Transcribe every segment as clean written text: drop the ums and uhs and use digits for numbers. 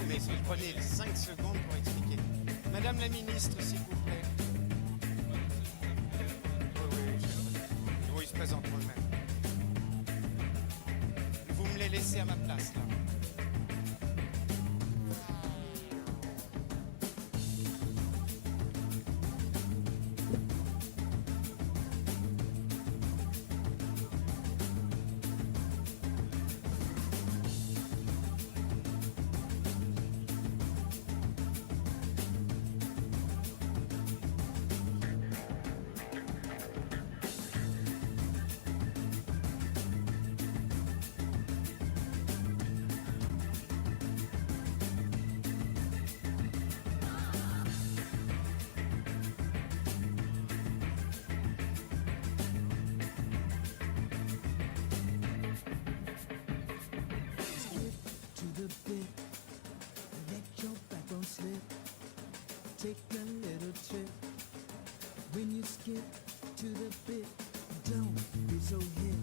Non, mais prenez 5 secondes pour expliquer. Madame la ministre, s'il vous plaît. Oui, ils se présentent eux-mêmes. Vous me les laissez à ma place, là. Take a little trip. When you skip to the bit, don't be so hip.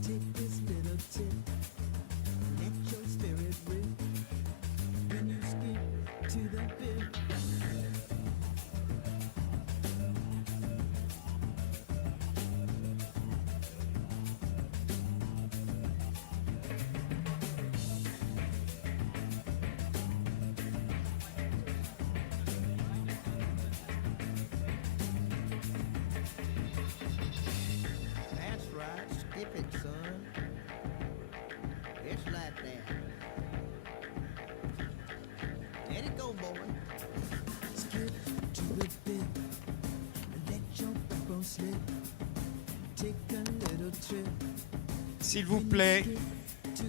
Take this little tip. Let your spirit rip. When you skip to the bit. Skip it, son. It's like that. Let it go, boy. Skip to the bit. Let your backbone slip. Take a little trip. S'il vous plaît,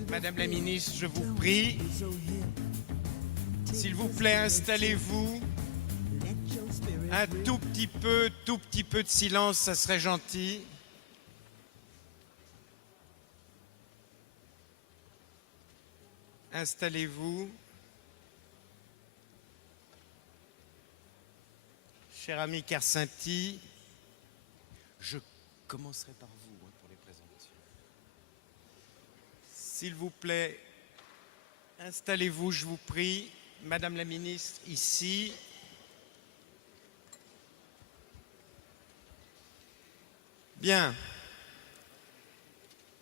Madame la ministre, je vous prie. S'il vous plaît, installez-vous. Un tout petit peu de silence, ça serait gentil. Installez-vous. Cher ami Karsinti, je commencerai par vous pour les présentations. S'il vous plaît, installez-vous, je vous prie. Madame la ministre, ici. Bien.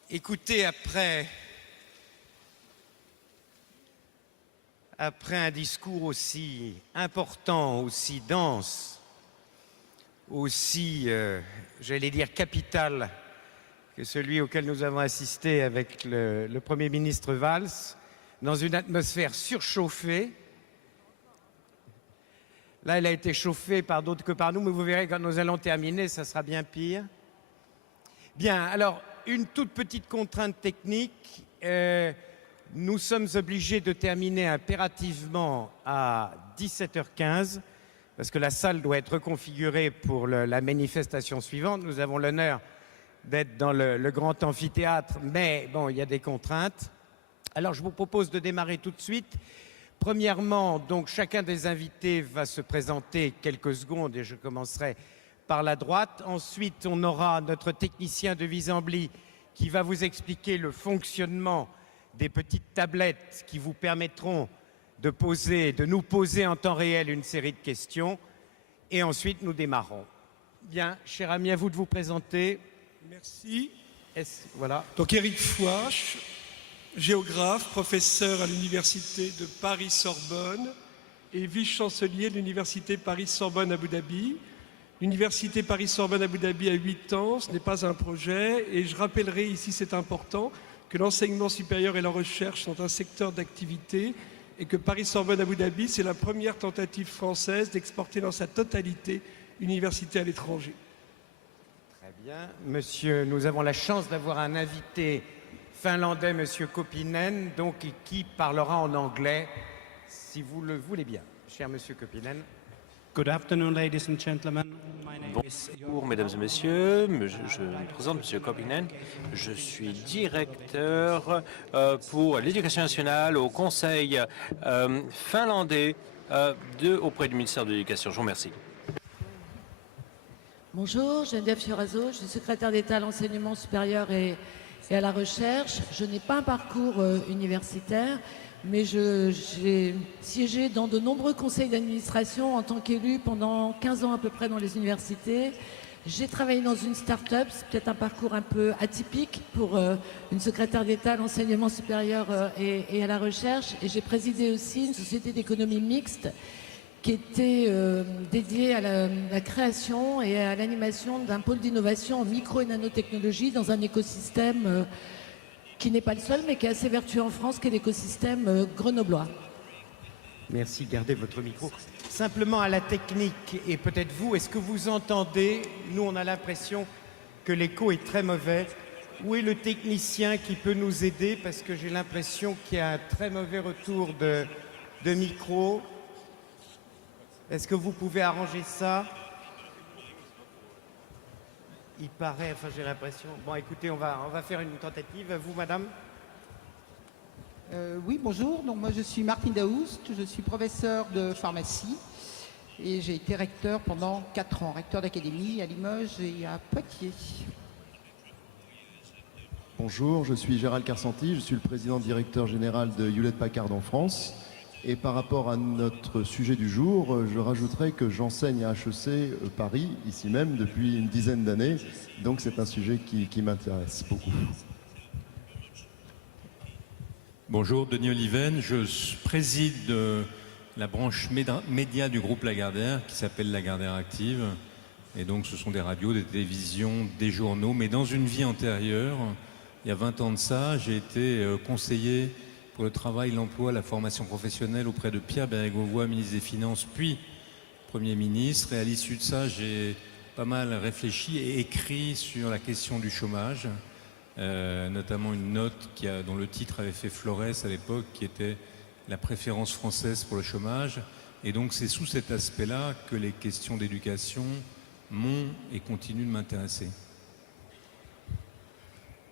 Écoutez, après un discours aussi important, aussi dense, aussi, j'allais dire, capital que celui auquel nous avons assisté avec le Premier ministre Valls, dans une atmosphère surchauffée. Là, elle a été chauffée par d'autres que par nous, mais vous verrez quand nous allons terminer, ça sera bien pire. Bien, alors, une toute petite contrainte technique. Nous sommes obligés de terminer impérativement à 17h15 parce que la salle doit être reconfigurée pour la manifestation suivante. Nous avons l'honneur d'être dans le grand amphithéâtre, mais bon, il y a des contraintes. Alors, je vous propose de démarrer tout de suite. Premièrement, donc, chacun des invités va se présenter quelques secondes et je commencerai par la droite. Ensuite, on aura notre technicien de Visambly qui va vous expliquer le fonctionnement des petites tablettes qui vous permettront de nous poser en temps réel une série de questions. Et ensuite, nous démarrons. Bien, cher ami, à vous de vous présenter. Merci. Voilà. Donc Éric Fouache, géographe, professeur à l'université de Paris-Sorbonne et vice-chancelier de l'université Paris-Sorbonne Abu Dhabi. L'université Paris-Sorbonne Abu Dhabi a 8 ans, ce n'est pas un projet. Et je rappellerai ici, c'est important, que l'enseignement supérieur et la recherche sont un secteur d'activité et que Paris-Sorbonne Abu Dhabi, c'est la première tentative française d'exporter dans sa totalité une université à l'étranger. Très bien. Monsieur, nous avons la chance d'avoir un invité finlandais, Monsieur Kopinen, donc, qui parlera en anglais, si vous le voulez bien. Cher Monsieur Kopinen. Good afternoon, ladies and gentlemen. My name is Bonjour, mesdames et messieurs. Je me présente, Monsieur Kopinen. Je suis directeur pour l'éducation nationale au Conseil finlandais auprès du ministère de l'Éducation. Je vous remercie. Bonjour, Geneviève Fioraso, je suis secrétaire d'État à l'enseignement supérieur et à la recherche. Je n'ai pas un parcours universitaire. mais j'ai siégé dans de nombreux conseils d'administration en tant qu'élu pendant 15 ans à peu près dans les universités. J'ai travaillé dans une start-up, c'est peut-être un parcours un peu atypique pour une secrétaire d'État à l'enseignement supérieur et à la recherche. Et j'ai présidé aussi une société d'économie mixte qui était dédiée à la création et à l'animation d'un pôle d'innovation en micro et nanotechnologie dans un écosystème qui n'est pas le seul, mais qui est assez vertueux en France, qui est l'écosystème grenoblois. Merci, gardez votre micro. Simplement à la technique, et peut-être vous, est-ce que vous entendez? Nous, on a l'impression que l'écho est très mauvais. Où est le technicien qui peut nous aider? Parce que j'ai l'impression qu'il y a un très mauvais retour de micro. Est-ce que vous pouvez arranger ça? Il paraît, enfin j'ai l'impression. Bon, écoutez, on va faire une tentative. Vous, madame? Oui, bonjour. Donc, moi, je suis Martine Daoust. Je suis professeur de pharmacie et j'ai été recteur pendant 4 ans, recteur d'académie à Limoges et à Poitiers. Bonjour, je suis Gérald Carsanti, je suis le président directeur général de Hewlett-Packard en France. Et par rapport à notre sujet du jour, je rajouterai que j'enseigne à HEC Paris, ici même, depuis une dizaine d'années. Donc c'est un sujet qui m'intéresse beaucoup. Bonjour, Denis Oliven. Je préside la branche média du groupe Lagardère qui s'appelle Lagardère Active. Et donc ce sont des radios, des télévisions, des journaux. Mais dans une vie antérieure, il y a 20 ans de ça, j'ai été conseiller pour le travail, l'emploi, la formation professionnelle auprès de Pierre Bérégovoy, ministre des Finances, puis Premier ministre. Et à l'issue de ça, j'ai pas mal réfléchi et écrit sur la question du chômage, notamment une note dont le titre avait fait Flores à l'époque, qui était la préférence française pour le chômage. Et donc c'est sous cet aspect-là que les questions d'éducation m'ont et continuent de m'intéresser.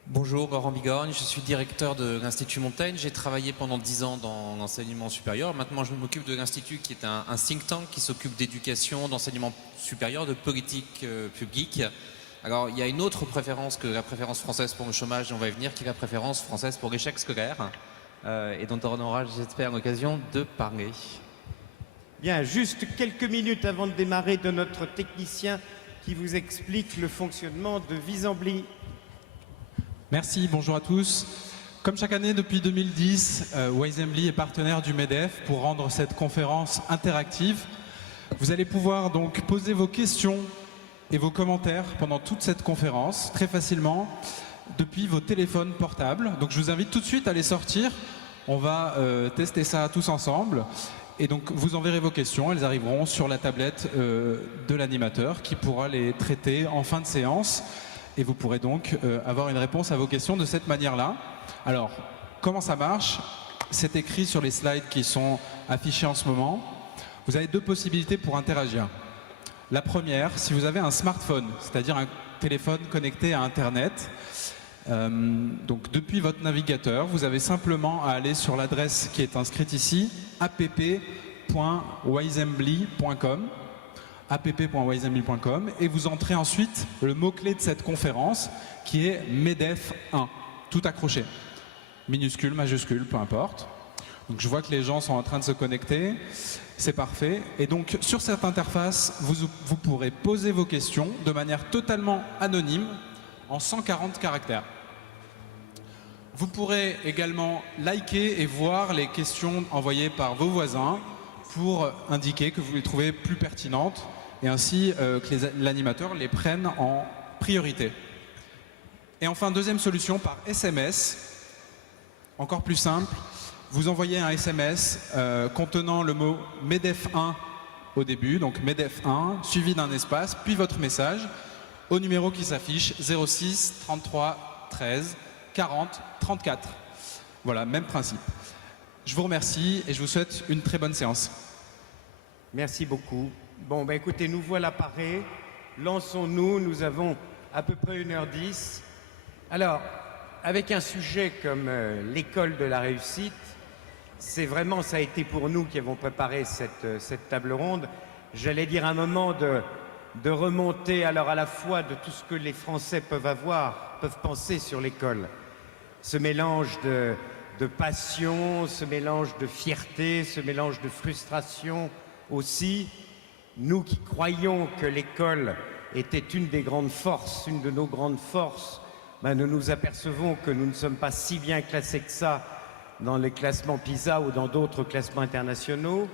Bonjour, Laurent Bigorgne, je suis directeur de l'Institut Montaigne. J'ai travaillé pendant 10 ans dans l'enseignement supérieur. Maintenant, je m'occupe de l'Institut qui est un think tank qui s'occupe d'éducation, d'enseignement supérieur, de politique publique. Alors, il y a une autre préférence que la préférence française pour le chômage, on va y venir, qui est la préférence française pour l'échec scolaire, et dont on aura, j'espère, l'occasion de parler. Bien, juste quelques minutes avant de démarrer de notre technicien qui vous explique le fonctionnement de Visambly. Merci, bonjour à tous. Comme chaque année depuis 2010, Wisembly est partenaire du MEDEF pour rendre cette conférence interactive. Vous allez pouvoir donc poser vos questions et vos commentaires pendant toute cette conférence, très facilement, depuis vos téléphones portables. Donc je vous invite tout de suite à les sortir. On va tester ça tous ensemble. Et donc vous enverrez vos questions, elles arriveront sur la tablette de l'animateur qui pourra les traiter en fin de séance. Et vous pourrez donc avoir une réponse à vos questions de cette manière-là. Alors, comment ça marche? C'est écrit sur les slides qui sont affichés en ce moment. Vous avez deux possibilités pour interagir. La première, si vous avez un smartphone, c'est-à-dire un téléphone connecté à Internet, donc depuis votre navigateur, vous avez simplement à aller sur l'adresse qui est inscrite ici, app.wisembly.com. app.wisembly.com et vous entrez ensuite le mot-clé de cette conférence qui est MEDEF 1, tout accroché. Minuscule, majuscule, peu importe. Donc je vois que les gens sont en train de se connecter, c'est parfait. Et donc sur cette interface, vous pourrez poser vos questions de manière totalement anonyme en 140 caractères. Vous pourrez également liker et voir les questions envoyées par vos voisins pour indiquer que vous les trouvez plus pertinentes et ainsi que l'animateur les prenne en priorité. Et enfin, deuxième solution, par SMS, encore plus simple, vous envoyez un SMS contenant le mot MEDEF1 au début, donc MEDEF1, suivi d'un espace, puis votre message, au numéro qui s'affiche 06 33 13 40 34. Voilà, même principe. Je vous remercie et je vous souhaite une très bonne séance. Merci beaucoup. Bon, ben écoutez, nous voilà parés. Lançons-nous, nous avons à peu près 1h10. Alors, avec un sujet comme l'école de la réussite, c'est vraiment, ça a été pour nous qui avons préparé cette table ronde, j'allais dire un moment de remonter alors à la fois de tout ce que les Français peuvent penser sur l'école. Ce mélange de passion, ce mélange de fierté, ce mélange de frustration aussi. Nous qui croyons que l'école était une des grandes forces, une de nos grandes forces, nous nous apercevons que nous ne sommes pas si bien classés que ça dans les classements PISA ou dans d'autres classements internationaux.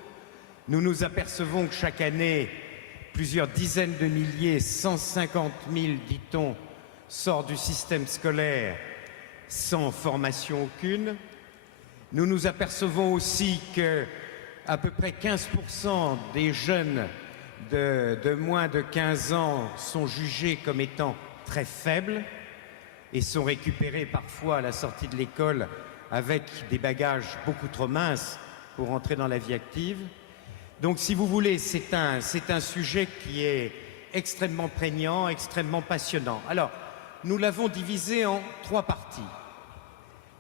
Nous nous apercevons que chaque année, plusieurs dizaines de milliers, 150 000, dit-on, sortent du système scolaire sans formation aucune. Nous nous apercevons aussi que à peu près 15% des jeunes de moins de 15 ans sont jugés comme étant très faibles et sont récupérés parfois à la sortie de l'école avec des bagages beaucoup trop minces pour entrer dans la vie active. Donc, si vous voulez, c'est un sujet qui est extrêmement prégnant, extrêmement passionnant. Alors, nous l'avons divisé en 3 parties.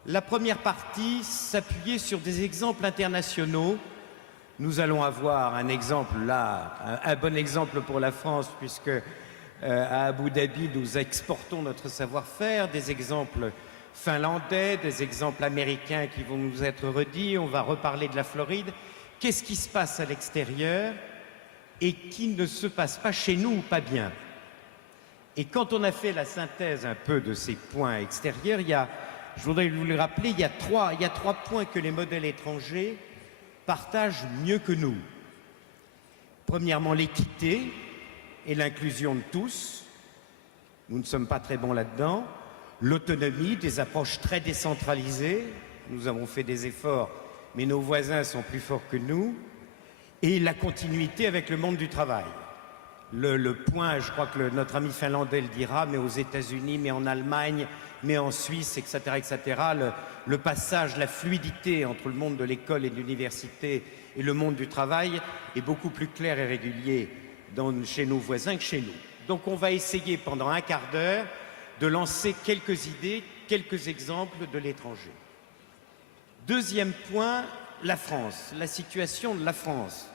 La première partie s'appuyait sur des exemples internationaux. Nous allons avoir un exemple là, un bon exemple pour la France, puisque à Abu Dhabi, nous exportons notre savoir-faire, des exemples finlandais, des exemples américains qui vont nous être redits. On va reparler de la Floride. Qu'est-ce qui se passe à l'extérieur et qui ne se passe pas chez nous ou pas bien? Et quand on a fait la synthèse un peu de ces points extérieurs, je voudrais vous le rappeler, il y a trois points que les modèles étrangers partagent mieux que nous. Premièrement, l'équité et l'inclusion de tous. Nous ne sommes pas très bons là-dedans. L'autonomie, des approches très décentralisées. Nous avons fait des efforts, mais nos voisins sont plus forts que nous. Et la continuité avec le monde du travail. Le point, je crois que notre ami finlandais le dira, mais aux États-Unis, mais en Allemagne, mais en Suisse, etc., etc., le passage, la fluidité entre le monde de l'école et de l'université et le monde du travail est beaucoup plus clair et régulier chez nos voisins que chez nous. Donc on va essayer pendant un quart d'heure de lancer quelques idées, quelques exemples de l'étranger. Deuxième point, la France, la situation de la France.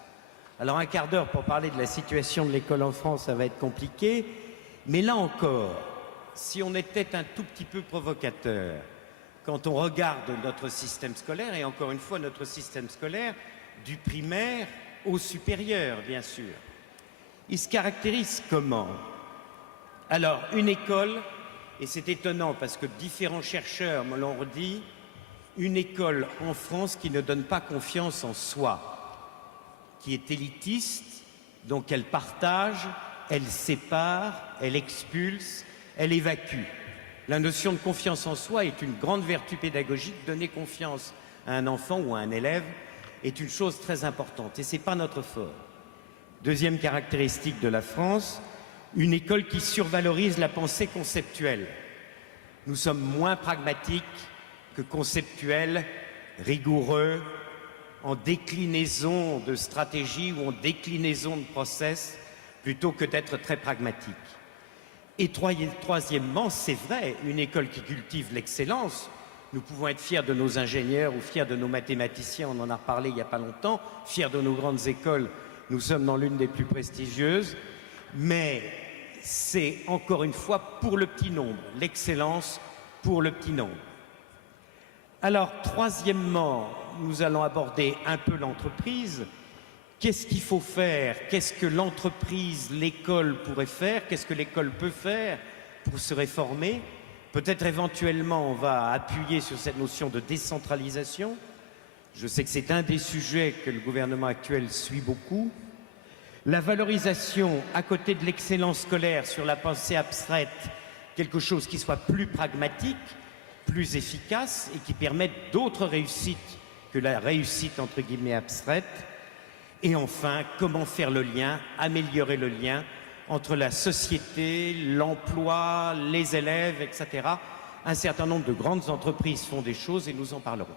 Alors un quart d'heure pour parler de la situation de l'école en France, ça va être compliqué, mais là encore, si on était un tout petit peu provocateur, quand on regarde notre système scolaire, et encore une fois notre système scolaire, du primaire au supérieur, bien sûr, il se caractérise comment? Alors, une école, et c'est étonnant parce que différents chercheurs me l'ont redit, une école en France qui ne donne pas confiance en soi, qui est élitiste, donc elle partage, elle sépare, elle expulse, elle évacue. La notion de confiance en soi est une grande vertu pédagogique. Donner confiance à un enfant ou à un élève est une chose très importante et ce n'est pas notre fort. Deuxième caractéristique de la France, une école qui survalorise la pensée conceptuelle. Nous sommes moins pragmatiques que conceptuels, rigoureux, en déclinaison de stratégie ou en déclinaison de process, plutôt que d'être très pragmatique. Et troisièmement, c'est vrai, une école qui cultive l'excellence, nous pouvons être fiers de nos ingénieurs ou fiers de nos mathématiciens, on en a reparlé il n'y a pas longtemps, fiers de nos grandes écoles, nous sommes dans l'une des plus prestigieuses, mais c'est encore une fois pour le petit nombre, l'excellence pour le petit nombre. Alors, troisièmement, nous allons aborder un peu l'entreprise. Qu'est-ce qu'il faut faire? Qu'est-ce que l'entreprise, l'école pourrait faire? Qu'est-ce que l'école peut faire pour se réformer? Peut-être éventuellement, on va appuyer sur cette notion de décentralisation. Je sais que c'est un des sujets que le gouvernement actuel suit beaucoup. La valorisation, à côté de l'excellence scolaire, sur la pensée abstraite, quelque chose qui soit plus pragmatique, plus efficace et qui permette d'autres réussites que la réussite entre guillemets abstraite. Et enfin, comment faire le lien, améliorer le lien entre la société, l'emploi, les élèves, etc. Un certain nombre de grandes entreprises font des choses et nous en parlerons.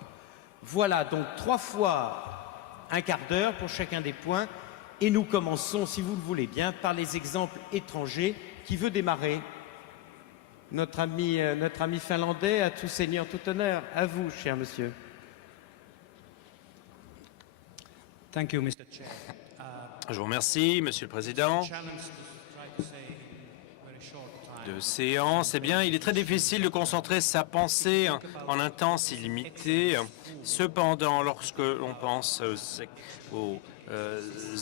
Voilà donc 3 fois un quart d'heure pour chacun des points. Et nous commençons, si vous le voulez bien, par les exemples étrangers. Qui veut démarrer? Notre ami finlandais, à tout seigneur, tout honneur. À vous, cher monsieur. Thank you, Mr. Chair. Je vous remercie, Monsieur le Président. de séance, eh bien, il est très difficile de concentrer sa pensée en un temps si limité. Cependant, lorsque l'on pense aux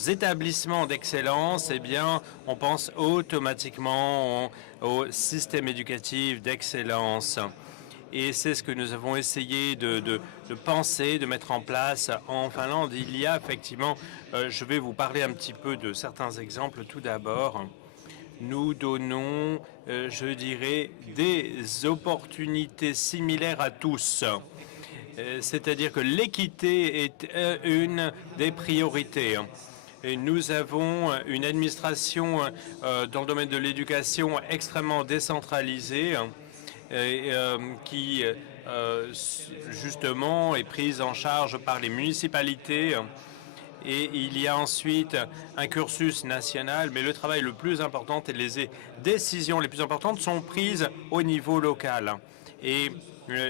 établissements d'excellence, eh bien, on pense automatiquement au système éducatif d'excellence. Et c'est ce que nous avons essayé de penser, de mettre en place en Finlande. Il y a effectivement, je vais vous parler un petit peu de certains exemples. Tout d'abord, nous donnons, je dirais, des opportunités similaires à tous. C'est-à-dire que l'équité est une des priorités. Et nous avons une administration dans le domaine de l'éducation extrêmement décentralisée qui justement est prise en charge par les municipalités. Et il y a ensuite un cursus national, mais le travail le plus important et les décisions les plus importantes sont prises au niveau local. Et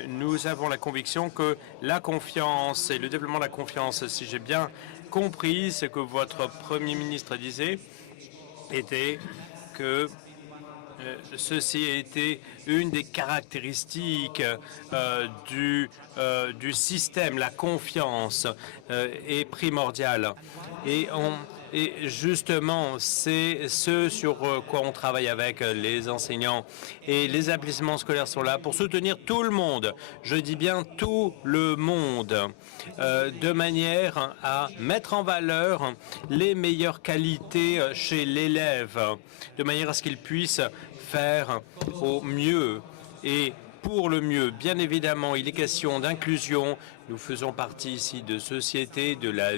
nous avons la conviction que la confiance et le développement de la confiance, si j'ai bien compris ce que votre Premier ministre disait, était que ceci était une des caractéristiques du système. La confiance est primordiale. Et justement, c'est ce sur quoi on travaille avec les enseignants. Et les établissements scolaires sont là pour soutenir tout le monde. Je dis bien tout le monde, de manière à mettre en valeur les meilleures qualités chez l'élève, de manière à ce qu'il puisse faire au mieux et pour le mieux. Bien évidemment, il est question d'inclusion. Nous faisons partie ici de société, de la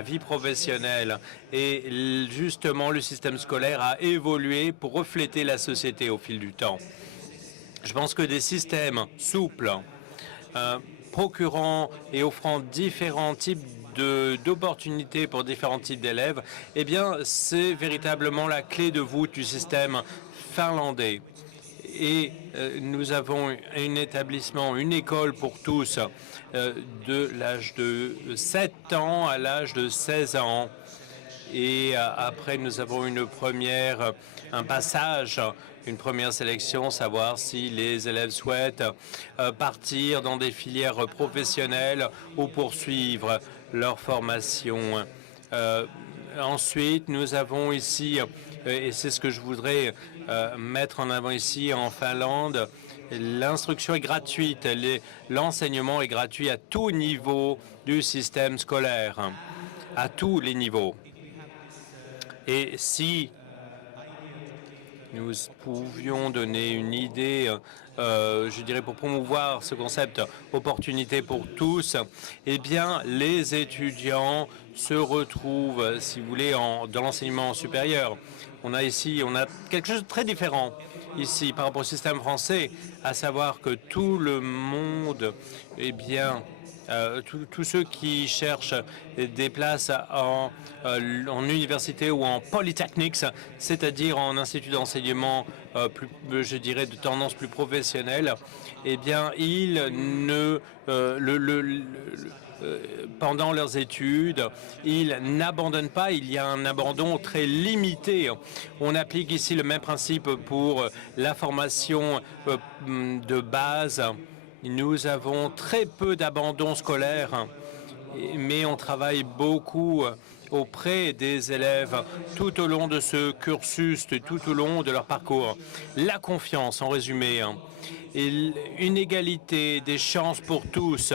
vie professionnelle. Et justement, le système scolaire a évolué pour refléter la société au fil du temps. Je pense que des systèmes souples, procurant et offrant différents types d'opportunités pour différents types d'élèves, eh bien, c'est véritablement la clé de voûte du système finlandais. Et nous avons un établissement, une école pour tous, de l'âge de 7 ans à l'âge de 16 ans. Et après, nous avons un passage, une première sélection, savoir si les élèves souhaitent partir dans des filières professionnelles ou poursuivre leur formation. Ensuite, nous avons ici, et c'est ce que je voudrais mettre en avant ici en Finlande, l'instruction est gratuite, l'enseignement est gratuit à tout niveau du système scolaire, à tous les niveaux. Et si nous pouvions donner une idée, je dirais, pour promouvoir ce concept opportunité pour tous, eh bien, les étudiants se retrouvent, si vous voulez, dans l'enseignement supérieur. On a quelque chose de très différent ici par rapport au système français, à savoir que tout le monde, eh bien, tous ceux qui cherchent des places en université ou en polytechnics, c'est-à-dire en institut d'enseignement, je dirais, de tendance plus professionnelle, eh bien, ils pendant leurs études, ils n'abandonnent pas, il y a un abandon très limité. On applique ici le même principe pour la formation de base. Nous avons très peu d'abandon scolaire, mais on travaille beaucoup auprès des élèves tout au long de ce cursus, tout au long de leur parcours. La confiance, en résumé, et une égalité des chances pour tous,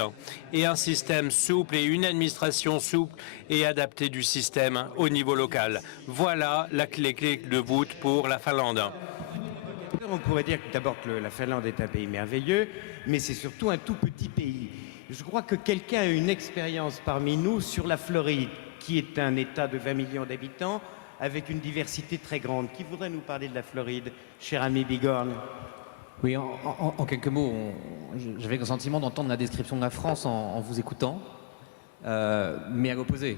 et un système souple et une administration souple et adaptée du système au niveau local. Voilà les clés de voûte pour la Finlande. On pourrait dire d'abord que la Finlande est un pays merveilleux, mais c'est surtout un tout petit pays. Je crois que quelqu'un a une expérience parmi nous sur la Floride, qui est un État de 20 millions d'habitants, avec une diversité très grande. Qui voudrait nous parler de la Floride, cher ami Bigorne? Oui, en quelques mots, j'avais le sentiment d'entendre la description de la France en vous écoutant, mais à l'opposé,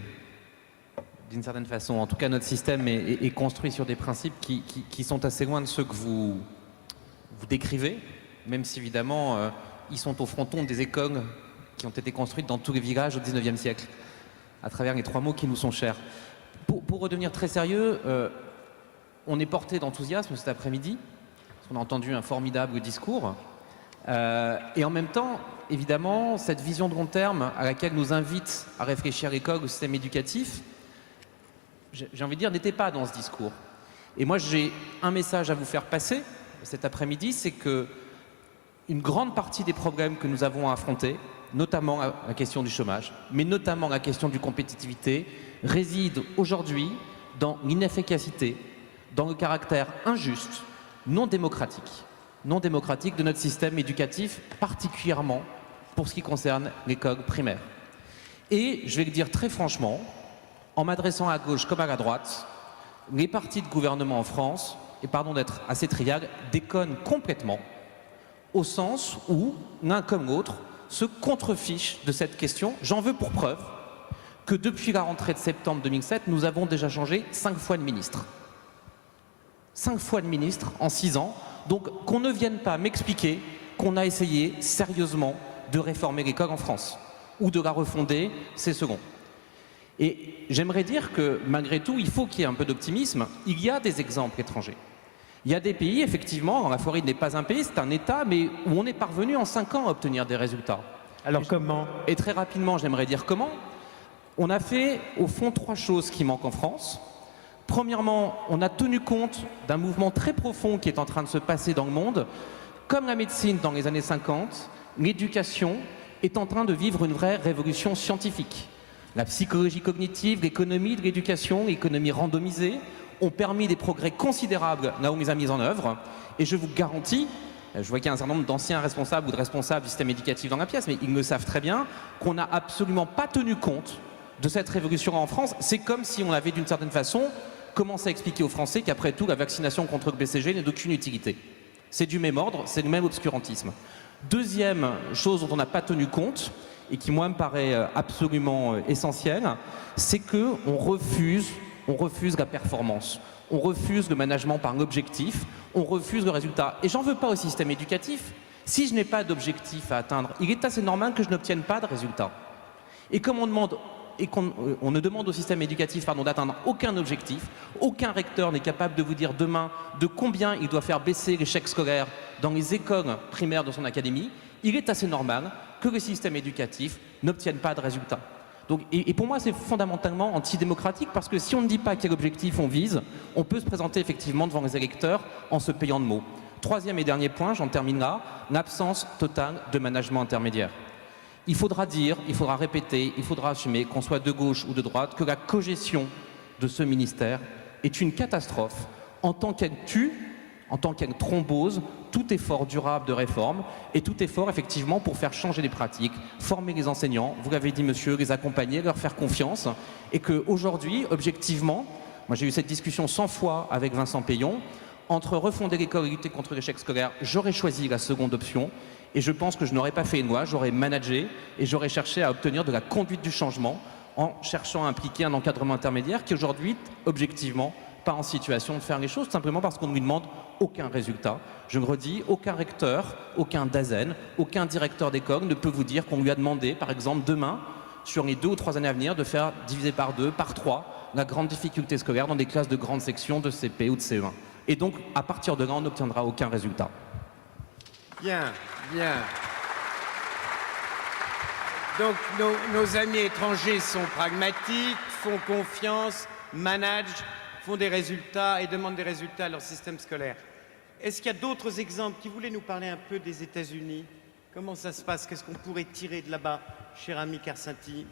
d'une certaine façon. En tout cas, notre système est construit sur des principes qui sont assez loin de ceux que vous décrivez, même si évidemment, ils sont au fronton des écoles qui ont été construites dans tous les villages au XIXe siècle, à travers les 3 mots qui nous sont chers. Pour redevenir très sérieux, on est porté d'enthousiasme cet après-midi, parce qu'on a entendu un formidable discours. Et en même temps, évidemment, cette vision de long terme à laquelle nous invite à réfléchir l'ECOG, le système éducatif, j'ai envie de dire, n'était pas dans ce discours. Et moi, j'ai un message à vous faire passer cet après-midi, c'est que une grande partie des problèmes que nous avons à affronter, notamment la question du chômage, mais notamment la question de compétitivité, réside aujourd'hui dans l'inefficacité, dans le caractère injuste, non démocratique de notre système éducatif, particulièrement pour ce qui concerne l'ECOG primaire. Et je vais le dire très franchement, en m'adressant à gauche comme à la droite, les partis de gouvernement en France, et pardon d'être assez trial, déconnent complètement, au sens où l'un comme l'autre se contrefichent de cette question. J'en veux pour preuve que depuis la rentrée de septembre 2007, nous avons déjà changé 5 fois de ministre. 5 fois de ministre en 6 ans. Donc qu'on ne vienne pas m'expliquer qu'on a essayé sérieusement de réformer l'école en France ou de la refonder, c'est second. Et j'aimerais dire que malgré tout, il faut qu'il y ait un peu d'optimisme. Il y a des exemples étrangers. Il y a des pays, effectivement, la Floride n'est pas un pays, c'est un État, mais où on est parvenu en 5 ans à obtenir des résultats. Alors comment? Et très rapidement, j'aimerais dire comment. On a fait, au fond, 3 choses qui manquent en France. Premièrement, on a tenu compte d'un mouvement très profond qui est en train de se passer dans le monde. Comme la médecine dans les années 50, l'éducation est en train de vivre une vraie révolution scientifique. La psychologie cognitive, l'économie de l'éducation, l'économie randomisée ont permis des progrès considérables là où on les a mis en œuvre. Et je vous garantis, je vois qu'il y a un certain nombre d'anciens responsables ou de responsables du système éducatif dans la pièce, mais ils le savent très bien, qu'on n'a absolument pas tenu compte de cette révolution en France. C'est comme si on avait d'une certaine façon commencé à expliquer aux Français qu'après tout, la vaccination contre le BCG n'est d'aucune utilité. C'est du même ordre, c'est le même obscurantisme. Deuxième chose dont on n'a pas tenu compte, et qui moi me paraît absolument essentielle, c'est qu'on refuse la performance. On refuse le management par l'objectif, on refuse le résultat. Et j'en veux pas au système éducatif. Si je n'ai pas d'objectif à atteindre, il est assez normal que je n'obtienne pas de résultat. Et comme on demande et qu'on ne demande au système éducatif d'atteindre aucun objectif, aucun recteur n'est capable de vous dire demain de combien il doit faire baisser l'échec scolaire dans les écoles primaires de son académie, il est assez normal que le système éducatif n'obtienne pas de résultats. Donc, et pour moi, c'est fondamentalement antidémocratique parce que si on ne dit pas quel objectif on vise, on peut se présenter effectivement devant les électeurs en se payant de mots. Troisième et dernier point, j'en termine là, l'absence totale de management intermédiaire. Il faudra dire, il faudra répéter, il faudra assumer, qu'on soit de gauche ou de droite, que la cogestion de ce ministère est une catastrophe en tant qu'elle tue, en tant qu'elle thrombose tout effort durable de réforme et tout effort effectivement pour faire changer les pratiques, former les enseignants, vous l'avez dit monsieur, les accompagner, leur faire confiance et qu'aujourd'hui, objectivement, moi j'ai eu cette discussion 100 fois avec Vincent Payon, entre refonder l'école et lutter contre l'échec scolaire, j'aurais choisi la seconde option. Et je pense que je n'aurais pas fait une loi, j'aurais managé et j'aurais cherché à obtenir de la conduite du changement en cherchant à impliquer un encadrement intermédiaire qui aujourd'hui, objectivement, pas en situation de faire les choses, simplement parce qu'on ne lui demande aucun résultat. Je le redis, aucun recteur, aucun DAZEN, aucun directeur d'école ne peut vous dire qu'on lui a demandé, par exemple, demain, sur les 2 ou 3 années à venir, de faire diviser par 2, par 3, la grande difficulté scolaire dans des classes de grande section de CP ou de CE1. Et donc, à partir de là, on n'obtiendra aucun résultat. Bien, bien. Donc nos amis étrangers sont pragmatiques, font confiance, managent, font des résultats et demandent des résultats à leur système scolaire. Est-ce qu'il y a d'autres exemples qui voulaient nous parler un peu des États-Unis? Comment ça se passe? Qu'est-ce qu'on pourrait tirer de là-bas, cher ami Karsenty?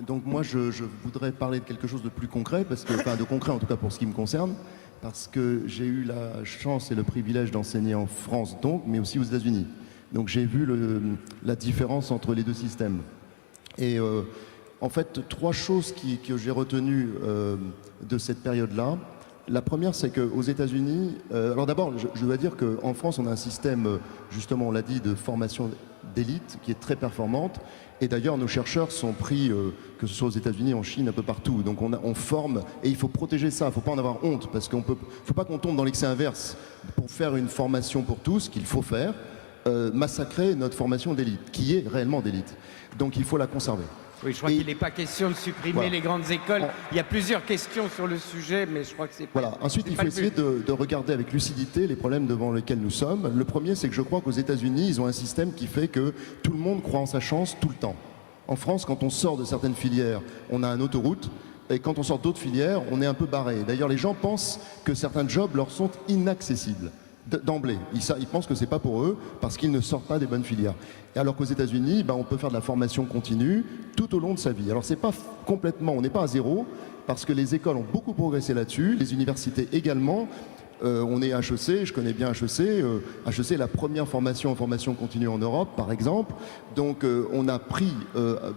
Donc moi, je voudrais parler de quelque chose de plus concret, enfin de concret en tout cas pour ce qui me concerne, parce que j'ai eu la chance et le privilège d'enseigner en France, donc, mais aussi aux États-Unis. Donc j'ai vu la différence entre les 2 systèmes. Et en fait, 3 choses que j'ai retenues de cette période-là. La première, c'est qu'aux États-Unis, alors d'abord, je dois dire qu'en France, on a un système, justement, on l'a dit, de formation d'élite qui est très performante. Et d'ailleurs, nos chercheurs sont pris, que ce soit aux États-Unis, en Chine, un peu partout. Donc on forme, et il faut protéger ça, il ne faut pas en avoir honte, parce qu'il ne faut pas qu'on tombe dans l'excès inverse. Pour faire une formation pour tous, qu'il faut faire, massacrer notre formation d'élite, qui est réellement d'élite. Donc il faut la conserver. Oui, je crois Et- qu'il n'est pas question de supprimer Voilà. les grandes écoles. Il y a plusieurs questions sur le sujet, mais je crois que c'est Voilà. Ensuite, c'est il pas faut le essayer but. de regarder avec lucidité les problèmes devant lesquels nous sommes. Le premier, c'est que je crois qu'aux États-Unis, ils ont un système qui fait que tout le monde croit en sa chance tout le temps. En France, quand on sort de certaines filières, on a une autoroute. Et quand on sort d'autres filières, on est un peu barré. D'ailleurs, les gens pensent que certains jobs leur sont inaccessibles d'emblée. Ils pensent que c'est pas pour eux parce qu'ils ne sortent pas des bonnes filières. Et alors qu'aux États-Unis, on peut faire de la formation continue tout au long de sa vie. Alors c'est pas complètement, on n'est pas à zéro parce que les écoles ont beaucoup progressé là-dessus, les universités également. On est HEC, je connais bien HEC. HEC est la première formation en formation continue en Europe, par exemple. Donc on a pris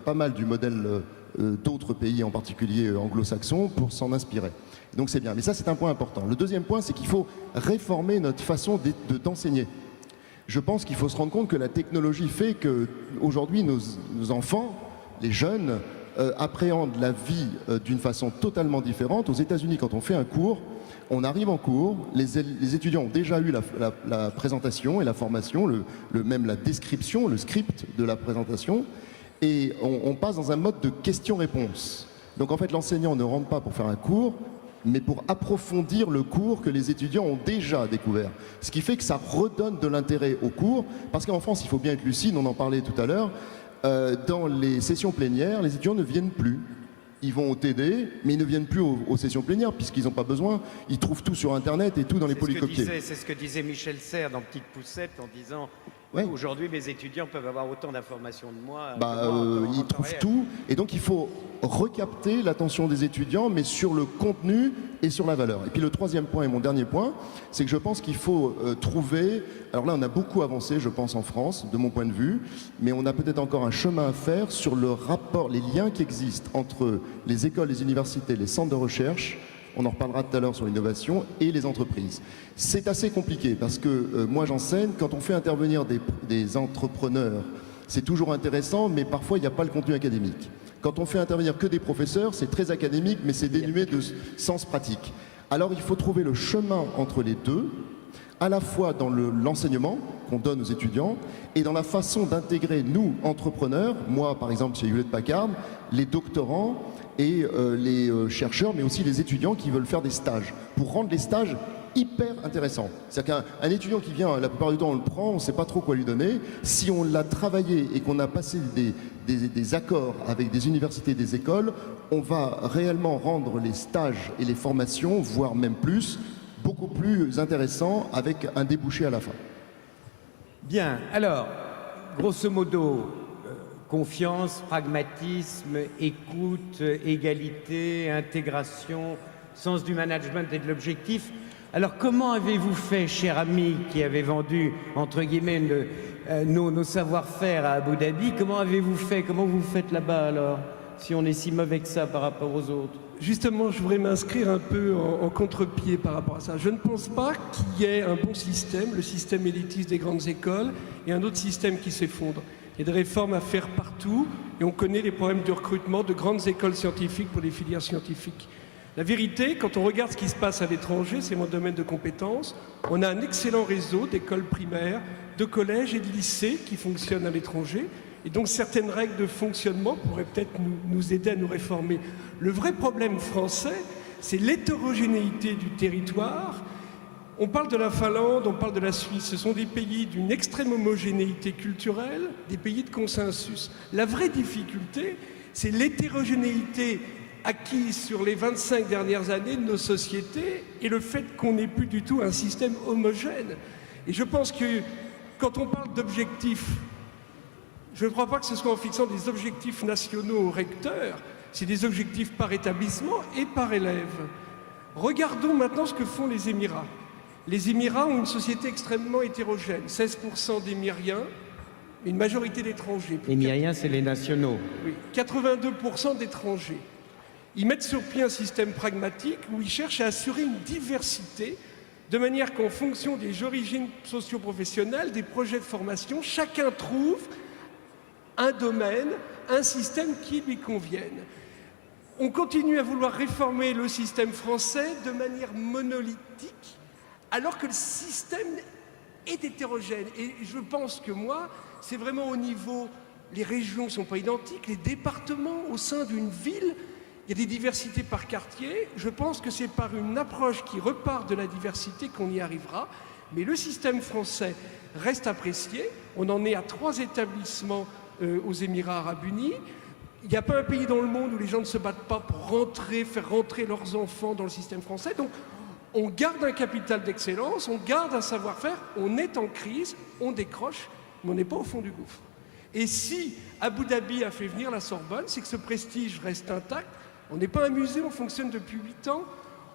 pas mal du modèle d'autres pays, en particulier anglo-saxons, pour s'en inspirer. Donc c'est bien. Mais ça, c'est un point important. Le deuxième point, c'est qu'il faut réformer notre façon d'enseigner. Je pense qu'il faut se rendre compte que la technologie fait qu'aujourd'hui, nos enfants, les jeunes, appréhendent la vie d'une façon totalement différente. Aux États-Unis, quand on fait un cours, on arrive en cours, les étudiants ont déjà eu la présentation et la formation, même la description, le script de la présentation, et on passe dans un mode de question-réponse. Donc en fait, l'enseignant ne rentre pas pour faire un cours, mais pour approfondir le cours que les étudiants ont déjà découvert. Ce qui fait que ça redonne de l'intérêt au cours, parce qu'en France, il faut bien être lucide, on en parlait tout à l'heure, dans les sessions plénières, les étudiants ne viennent plus. Ils vont au TD, mais ils ne viennent plus aux sessions plénières, puisqu'ils n'ont pas besoin. Ils trouvent tout sur Internet et tout dans les polycopiers. C'est ce que disait Michel Serres dans Petite Poussette en disant Ouais. aujourd'hui mes étudiants peuvent avoir autant d'informations de moi. Ils trouvent tout, et donc il faut recapter l'attention des étudiants, mais sur le contenu et sur la valeur. Et puis le troisième point et mon dernier point, c'est que je pense qu'il faut trouver, alors là on a beaucoup avancé je pense en France, de mon point de vue, mais on a peut-être encore un chemin à faire sur le rapport, les liens qui existent entre les écoles, les universités, les centres de recherche, on en reparlera tout à l'heure sur l'innovation, et les entreprises. C'est assez compliqué parce que moi j'enseigne, quand on fait intervenir des entrepreneurs, c'est toujours intéressant, mais parfois il n'y a pas le contenu académique. Quand on fait intervenir que des professeurs, c'est très académique, mais c'est dénué de sens pratique. Alors il faut trouver le chemin entre les deux, à la fois dans l'enseignement qu'on donne aux étudiants et dans la façon d'intégrer, nous, entrepreneurs, moi par exemple chez Hewlett-Packard, les doctorants et les chercheurs, mais aussi les étudiants qui veulent faire des stages, pour rendre les stages hyper intéressants. C'est-à-dire qu'un étudiant qui vient, la plupart du temps on le prend, on ne sait pas trop quoi lui donner. Si on l'a travaillé et qu'on a passé des accords avec des universités et des écoles, on va réellement rendre les stages et les formations, voire même plus, beaucoup plus intéressants avec un débouché à la fin. Bien, alors, grosso modo, confiance, pragmatisme, écoute, égalité, intégration, sens du management et de l'objectif. Alors comment avez-vous fait, cher ami qui avez vendu, entre guillemets, nos savoir-faire à Abu Dhabi, comment avez-vous fait, comment vous faites là-bas alors, si on est si mauvais que ça par rapport aux autres? Justement, je voudrais m'inscrire un peu en contre-pied par rapport à ça. Je ne pense pas qu'il y ait un bon système, le système élitiste des grandes écoles, et un autre système qui s'effondre. Il y a des réformes à faire partout, et on connaît les problèmes de recrutement de grandes écoles scientifiques pour les filières scientifiques. La vérité, quand on regarde ce qui se passe à l'étranger, c'est mon domaine de compétence, on a un excellent réseau d'écoles primaires, de collèges et de lycées qui fonctionnent à l'étranger. Et donc certaines règles de fonctionnement pourraient peut-être nous aider à nous réformer. Le vrai problème français, c'est l'hétérogénéité du territoire. On parle de la Finlande, on parle de la Suisse. Ce sont des pays d'une extrême homogénéité culturelle, des pays de consensus. La vraie difficulté, c'est l'hétérogénéité acquise sur les 25 dernières années de nos sociétés et le fait qu'on n'ait plus du tout un système homogène. Et je pense que quand on parle d'objectifs, je ne crois pas que ce soit en fixant des objectifs nationaux au recteur, c'est des objectifs par établissement et par élève. Regardons maintenant ce que font les Émirats. Les Émirats ont une société extrêmement hétérogène, 16% d'émiriens, une majorité d'étrangers. Les Myriens, c'est les nationaux. Oui, 82% d'étrangers. Ils mettent sur pied un système pragmatique où ils cherchent à assurer une diversité de manière qu'en fonction des origines socio-professionnelles, des projets de formation, chacun trouve un domaine, un système qui lui convienne. On continue à vouloir réformer le système français de manière monolithique, alors que le système est hétérogène. Et je pense que moi, c'est vraiment au niveau les régions ne sont pas identiques, les départements au sein d'une ville, il y a des diversités par quartier. Je pense que c'est par une approche qui repart de la diversité qu'on y arrivera. Mais le système français reste apprécié. On en est à 3 établissements aux Émirats Arabes Unis. Il n'y a pas un pays dans le monde où les gens ne se battent pas pour faire rentrer leurs enfants dans le système français. Donc, on garde un capital d'excellence, on garde un savoir-faire, on est en crise, on décroche, mais on n'est pas au fond du gouffre. Et si Abu Dhabi a fait venir la Sorbonne, c'est que ce prestige reste intact. On n'est pas un musée, on fonctionne depuis 8 ans.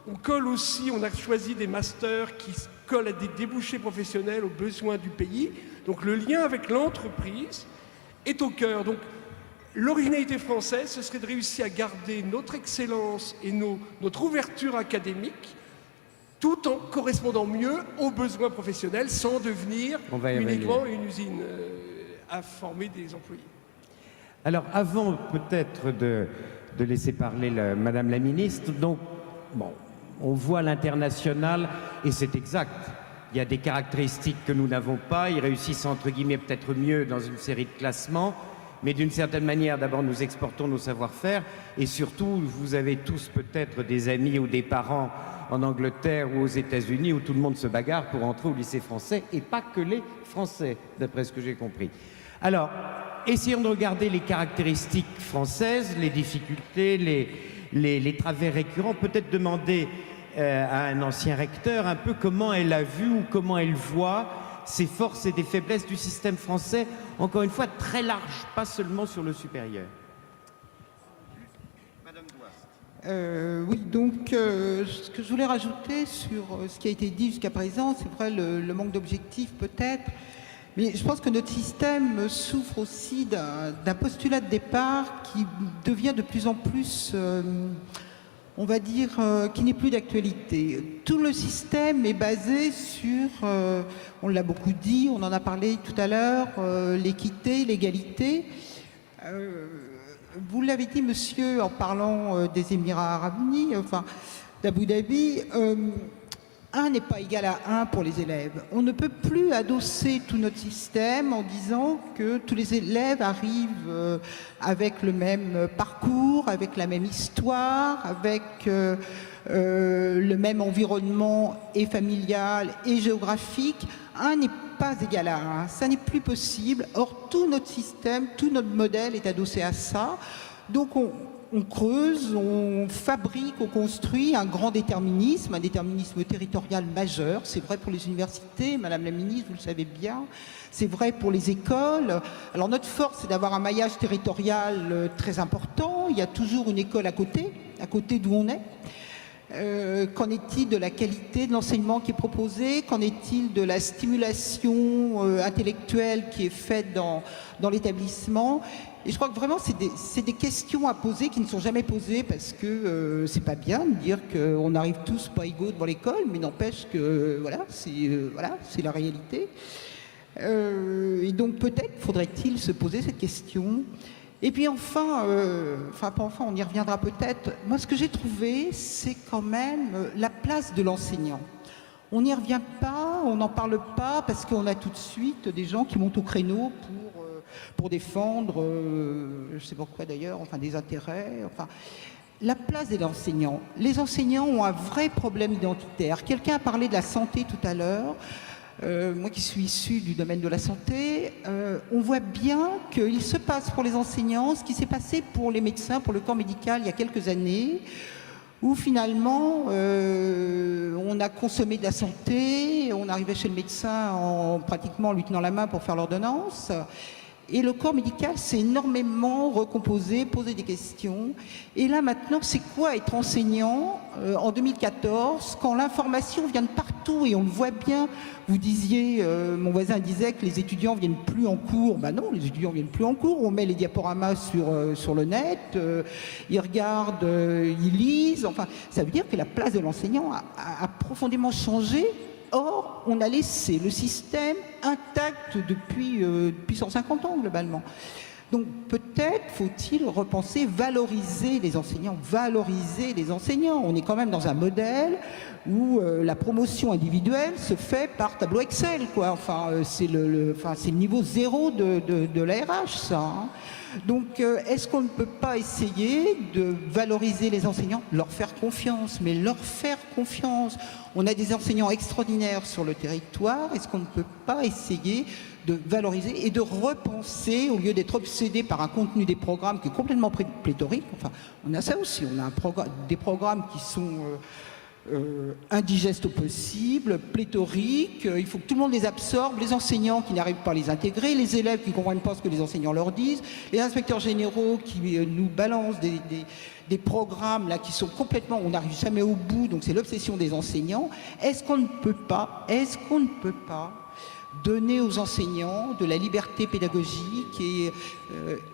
On colle aussi, on a choisi des masters qui collent à des débouchés professionnels aux besoins du pays. Donc le lien avec l'entreprise est au cœur. Donc l'originalité française, ce serait de réussir à garder notre excellence et notre ouverture académique, tout en correspondant mieux aux besoins professionnels, sans devenir uniquement une usine à former des employés. Alors, avant peut-être de laisser parler Madame la Ministre, donc, bon, on voit l'international, et c'est exact. Il y a des caractéristiques que nous n'avons pas. Ils réussissent, entre guillemets, peut-être mieux dans une série de classements. Mais d'une certaine manière, d'abord, nous exportons nos savoir-faire. Et surtout, vous avez tous peut-être des amis ou des parents en Angleterre ou aux États-Unis où tout le monde se bagarre pour entrer au lycée français, et pas que les Français, d'après ce que j'ai compris. Alors, essayons de regarder les caractéristiques françaises, les difficultés, les travers récurrents. Peut-être demander à un ancien recteur un peu comment elle a vu ou comment elle voit ces forces et des faiblesses du système français, encore une fois très large, pas seulement sur le supérieur. Oui, donc ce que je voulais rajouter sur ce qui a été dit jusqu'à présent, c'est vrai le manque d'objectifs peut-être, mais je pense que notre système souffre aussi d'un postulat de départ qui devient de plus en plus, on va dire, qui n'est plus d'actualité. Tout le système est basé sur, on l'a beaucoup dit, on en a parlé tout à l'heure, l'équité, l'égalité. Vous l'avez dit, monsieur, en parlant des Émirats Arabes Unis, enfin d'Abu Dhabi, 1 n'est pas égal à 1 pour les élèves. On ne peut plus adosser tout notre système en disant que tous les élèves arrivent avec le même parcours, avec la même histoire, avec le même environnement et familial et géographique. 1 n'est pas égal à 1, ça n'est plus possible. Or, tout notre système, tout notre modèle est adossé à ça. Donc, on creuse, on fabrique, on construit un grand déterminisme, un déterminisme territorial majeur. C'est vrai pour les universités, Madame la Ministre, vous le savez bien. C'est vrai pour les écoles. Alors, notre force, c'est d'avoir un maillage territorial très important. Il y a toujours une école à côté d'où on est. Qu'en est-il de la qualité de l'enseignement qui est proposé? Qu'en est-il de la stimulation intellectuelle qui est faite dans l'établissement? Et je crois que vraiment, c'est des questions à poser qui ne sont jamais posées parce que c'est pas bien de dire qu'on arrive tous pas égaux devant l'école, mais n'empêche que voilà, c'est la réalité. Et donc peut-être faudrait-il se poser cette question. Et puis enfin, on y reviendra peut-être. Moi, ce que j'ai trouvé, c'est quand même la place de l'enseignant. On n'y revient pas, on n'en parle pas, parce qu'on a tout de suite des gens qui montent au créneau pour défendre, je ne sais pas quoi d'ailleurs, enfin des intérêts. Enfin, la place des enseignants. Les enseignants ont un vrai problème identitaire. Quelqu'un a parlé de la santé tout à l'heure. Moi qui suis issue du domaine de la santé, on voit bien qu'il se passe pour les enseignants ce qui s'est passé pour les médecins, pour le corps médical il y a quelques années, où finalement on a consommé de la santé, on arrivait chez le médecin en pratiquement lui tenant la main pour faire l'ordonnance. Et le corps médical s'est énormément recomposé, posé des questions. Et là maintenant, c'est quoi être enseignant en 2014 quand l'information vient de partout et on le voit bien. Vous disiez, mon voisin disait que les étudiants viennent plus en cours. Ben non, les étudiants viennent plus en cours. On met les diaporamas sur le net, ils regardent, ils lisent. Enfin, ça veut dire que la place de l'enseignant a profondément changé. Or, on a laissé le système intact depuis 150 ans, globalement. Donc peut-être faut-il repenser, valoriser les enseignants, valoriser les enseignants. On est quand même dans un modèle où la promotion individuelle se fait par tableau Excel, quoi. Enfin, c'est le niveau zéro de la RH, ça. Hein. Donc, est-ce qu'on ne peut pas essayer de valoriser les enseignants, leur faire confiance, mais leur faire confiance? On a des enseignants extraordinaires sur le territoire. Est-ce qu'on ne peut pas essayer de valoriser et de repenser, au lieu d'être obsédé par un contenu des programmes qui est complètement pléthorique? Enfin, on a ça aussi. On a des programmes qui sont indigestes au possible, pléthoriques. Il faut que tout le monde les absorbe. Les enseignants qui n'arrivent pas à les intégrer, les élèves qui ne comprennent pas ce que les enseignants leur disent, les inspecteurs généraux qui nous balancent des programmes là qui sont complètement, on n'arrive jamais au bout, donc c'est l'obsession des enseignants. Est-ce qu'on ne peut pas donner aux enseignants de la liberté pédagogique et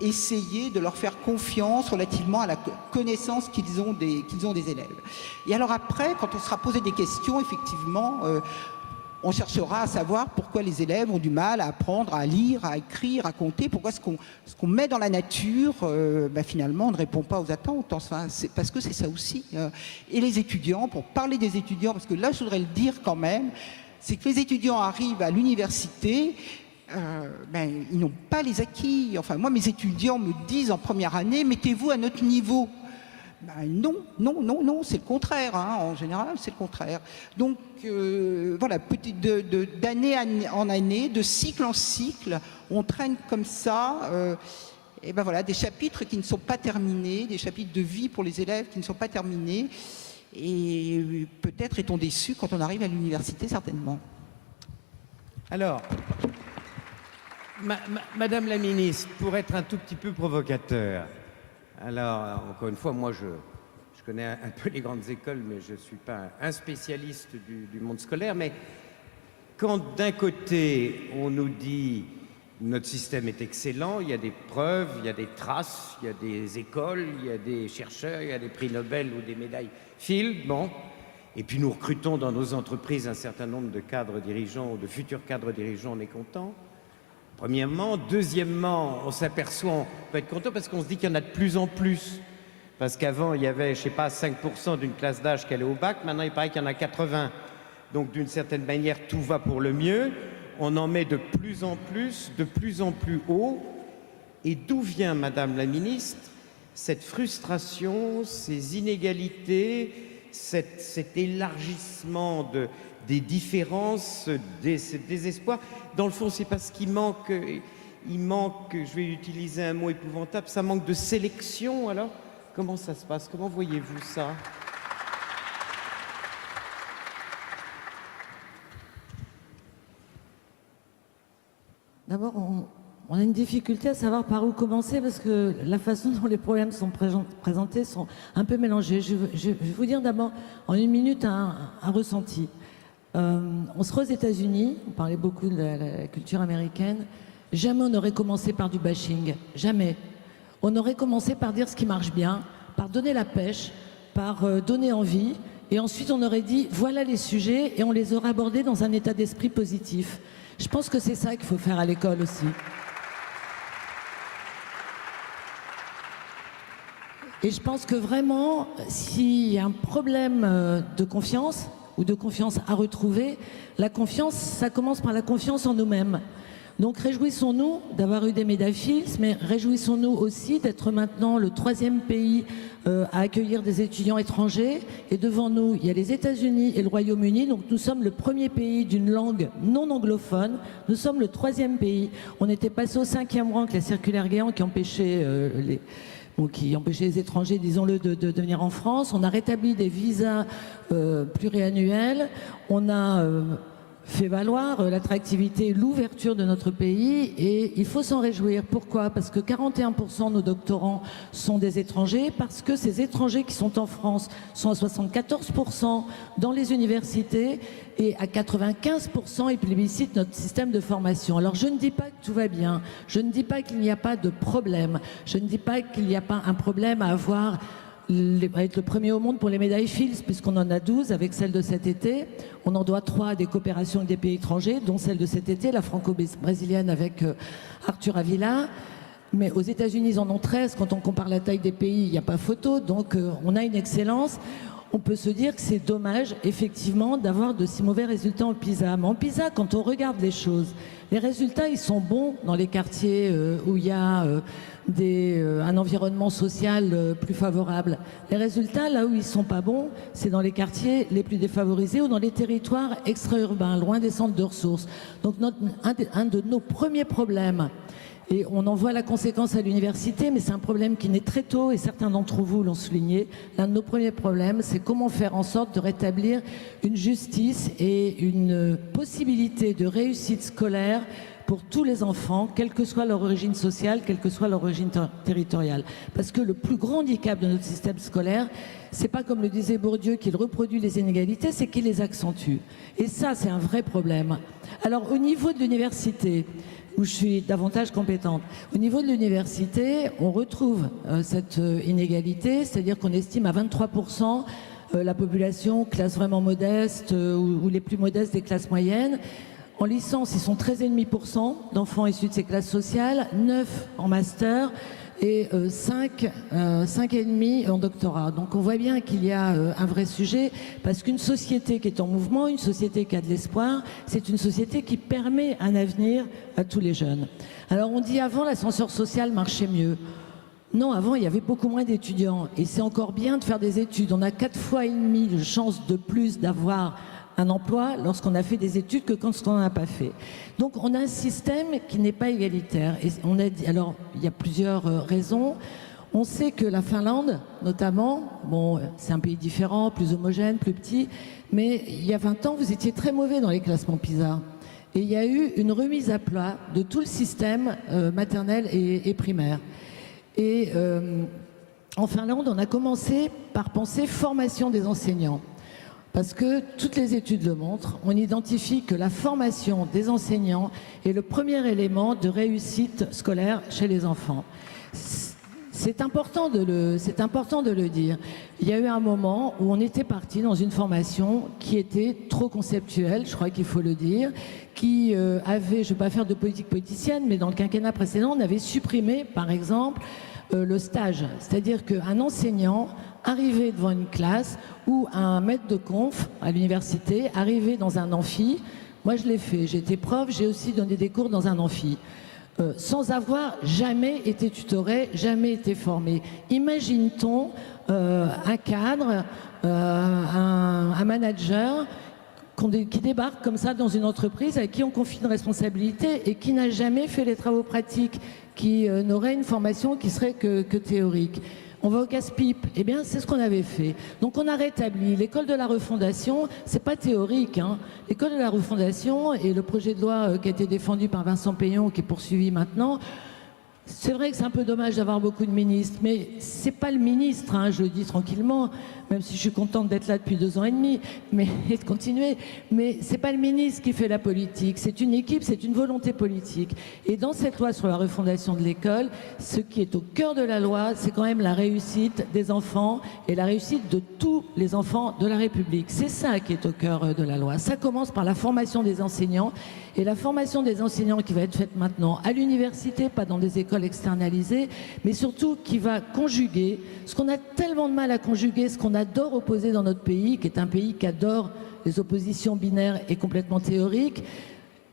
essayer de leur faire confiance relativement à la connaissance qu'ils ont des élèves? Et alors après, quand on sera posé des questions, effectivement, on cherchera à savoir pourquoi les élèves ont du mal à apprendre à lire, à écrire, à compter, pourquoi ce qu'on met dans la nature, finalement, on ne répond pas aux attentes. Enfin, parce que c'est ça aussi. Et les étudiants, pour parler des étudiants, parce que là, je voudrais le dire quand même, c'est que les étudiants arrivent à l'université, ils n'ont pas les acquis. Enfin, moi, mes étudiants me disent en première année, mettez-vous à notre niveau. Non, c'est le contraire. Hein. En général, c'est le contraire. Donc, voilà, d'année en année, de cycle en cycle, on traîne comme ça. Des chapitres qui ne sont pas terminés, des chapitres de vie pour les élèves qui ne sont pas terminés. Et peut-être est-on déçu quand on arrive à l'université, certainement. Alors, Madame la ministre, pour être un tout petit peu provocateur, alors, encore une fois, moi, je connais un peu les grandes écoles, mais je ne suis pas un spécialiste du monde scolaire, mais quand d'un côté, on nous dit notre système est excellent, il y a des preuves, il y a des traces, il y a des écoles, il y a des chercheurs, il y a des prix Nobel ou des médailles Fields, bon. Et puis nous recrutons dans nos entreprises un certain nombre de cadres dirigeants ou de futurs cadres dirigeants, on est content. Premièrement. Deuxièmement, on s'aperçoit, on peut être content parce qu'on se dit qu'il y en a de plus en plus. Parce qu'avant, il y avait, je ne sais pas, 5% d'une classe d'âge qui allait au bac. Maintenant, il paraît qu'il y en a 80. Donc, d'une certaine manière, tout va pour le mieux. On en met de plus en plus haut. Et d'où vient, Madame la ministre, cette frustration, ces inégalités, cet élargissement des différences, ce désespoir? Dans le fond, c'est parce qu'il manque, je vais utiliser un mot épouvantable, ça manque de sélection. Alors, comment ça se passe? Comment voyez-vous ça? D'abord, on a une difficulté à savoir par où commencer parce que la façon dont les problèmes sont présentés sont un peu mélangés. Je vais vous dire d'abord en une minute un ressenti. On sera aux États-Unis, on parlait beaucoup de la culture américaine. Jamais on n'aurait commencé par du bashing, jamais. On aurait commencé par dire ce qui marche bien, par donner la pêche, par donner envie, et ensuite on aurait dit voilà les sujets et on les aurait abordés dans un état d'esprit positif. Je pense que c'est ça qu'il faut faire à l'école aussi. Et je pense que vraiment, s'il y a un problème de confiance ou de confiance à retrouver, la confiance, ça commence par la confiance en nous-mêmes. Donc réjouissons-nous d'avoir eu des médailles Fields, mais réjouissons-nous aussi d'être maintenant le 3e pays à accueillir des étudiants étrangers. Et devant nous, il y a les États-Unis et le Royaume-Uni. Donc nous sommes le 1er pays d'une langue non anglophone. Nous sommes le 3e pays. On était passé au 5e rang avec la circulaire Guéant qui empêchait les étrangers, disons-le, de venir en France. On a rétabli des visas pluriannuels. On a fait valoir l'attractivité et l'ouverture de notre pays et il faut s'en réjouir. Pourquoi? Parce que 41% de nos doctorants sont des étrangers, parce que ces étrangers qui sont en France sont à 74% dans les universités et à 95% ils plébiscitent notre système de formation. Alors je ne dis pas que tout va bien, je ne dis pas qu'il n'y a pas de problème, je ne dis pas qu'il n'y a pas un problème à avoir être le 1er au monde pour les médailles Fields, puisqu'on en a 12 avec celle de cet été. On en doit 3 à des coopérations avec des pays étrangers, dont celle de cet été, la franco-brésilienne avec Arthur Avila. Mais aux États-Unis, ils en ont 13. Quand on compare la taille des pays, il n'y a pas photo. Donc, on a une excellence. On peut se dire que c'est dommage, effectivement, d'avoir de si mauvais résultats en PISA. Mais en PISA, quand on regarde les choses, les résultats, ils sont bons dans les quartiers où il y a un environnement social plus favorable. Les résultats, là où ils ne sont pas bons, c'est dans les quartiers les plus défavorisés ou dans les territoires extra-urbains, loin des centres de ressources. Donc, un de nos premiers problèmes, et on en voit la conséquence à l'université, mais c'est un problème qui naît très tôt, et certains d'entre vous l'ont souligné. L'un de nos premiers problèmes, c'est comment faire en sorte de rétablir une justice et une possibilité de réussite scolaire pour tous les enfants, quelle que soit leur origine sociale, quelle que soit leur origine territoriale. Parce que le plus grand handicap de notre système scolaire, c'est pas comme le disait Bourdieu qu'il reproduit les inégalités, c'est qu'il les accentue. Et ça, c'est un vrai problème. Alors, au niveau de l'université, où je suis davantage compétente. Au niveau de l'université, on retrouve cette inégalité, c'est-à-dire qu'on estime à 23% la population classe vraiment modeste ou les plus modestes des classes moyennes. En licence, ils sont 13,5% d'enfants issus de ces classes sociales, 9 en master et 5,5 en doctorat. Donc on voit bien qu'il y a un vrai sujet, parce qu'une société qui est en mouvement, une société qui a de l'espoir, c'est une société qui permet un avenir à tous les jeunes. Alors on dit avant l'ascenseur social marchait mieux. Non, avant il y avait beaucoup moins d'étudiants, et c'est encore bien de faire des études. On a 4,5 fois de chances de plus d'avoir un emploi lorsqu'on a fait des études que quand on n'en a pas fait. Donc on a un système qui n'est pas égalitaire. Et on a dit, alors il y a plusieurs raisons. On sait que la Finlande, notamment, bon, c'est un pays différent, plus homogène, plus petit, mais il y a 20 ans, vous étiez très mauvais dans les classements PISA. Et il y a eu une remise à plat de tout le système maternel et primaire. Et en Finlande, on a commencé par penser formation des enseignants. Parce que toutes les études le montrent, on identifie que la formation des enseignants est le premier élément de réussite scolaire chez les enfants. C'est important de le dire. Il y a eu un moment où on était parti dans une formation qui était trop conceptuelle, je crois qu'il faut le dire, qui avait, je ne vais pas faire de politique politicienne, mais dans le quinquennat précédent, on avait supprimé, par exemple, le stage. C'est-à-dire qu'un enseignant arrivé devant une classe ou un maître de conf à l'université, arrivé dans un amphi, moi je l'ai fait, j'ai été prof, j'ai aussi donné des cours dans un amphi, sans avoir jamais été tutoré, jamais été formé. Imagine-t-on un cadre, un manager qui débarque comme ça dans une entreprise à qui on confie une responsabilité et qui n'a jamais fait les travaux pratiques, qui n'aurait une formation qui serait que théorique. On va au casse-pipe. Eh bien, c'est ce qu'on avait fait. Donc, on a rétabli l'école de la refondation. C'est pas théorique, hein. L'école de la refondation et le projet de loi qui a été défendu par Vincent Payon, qui est poursuivi maintenant. C'est vrai que c'est un peu dommage d'avoir beaucoup de ministres, mais c'est pas le ministre, hein, je le dis tranquillement, même si je suis contente d'être là depuis 2 ans et demi, mais et de continuer. Mais c'est pas le ministre qui fait la politique, c'est une équipe, c'est une volonté politique. Et dans cette loi sur la refondation de l'école, ce qui est au cœur de la loi, c'est quand même la réussite des enfants et la réussite de tous les enfants de la République. C'est ça qui est au cœur de la loi. Ça commence par la formation des enseignants, et la formation des enseignants qui va être faite maintenant à l'université, pas dans des écoles externalisées, mais surtout qui va conjuguer ce qu'on a tellement de mal à conjuguer, ce qu'on adore opposer dans notre pays, qui est un pays qui adore les oppositions binaires et complètement théoriques.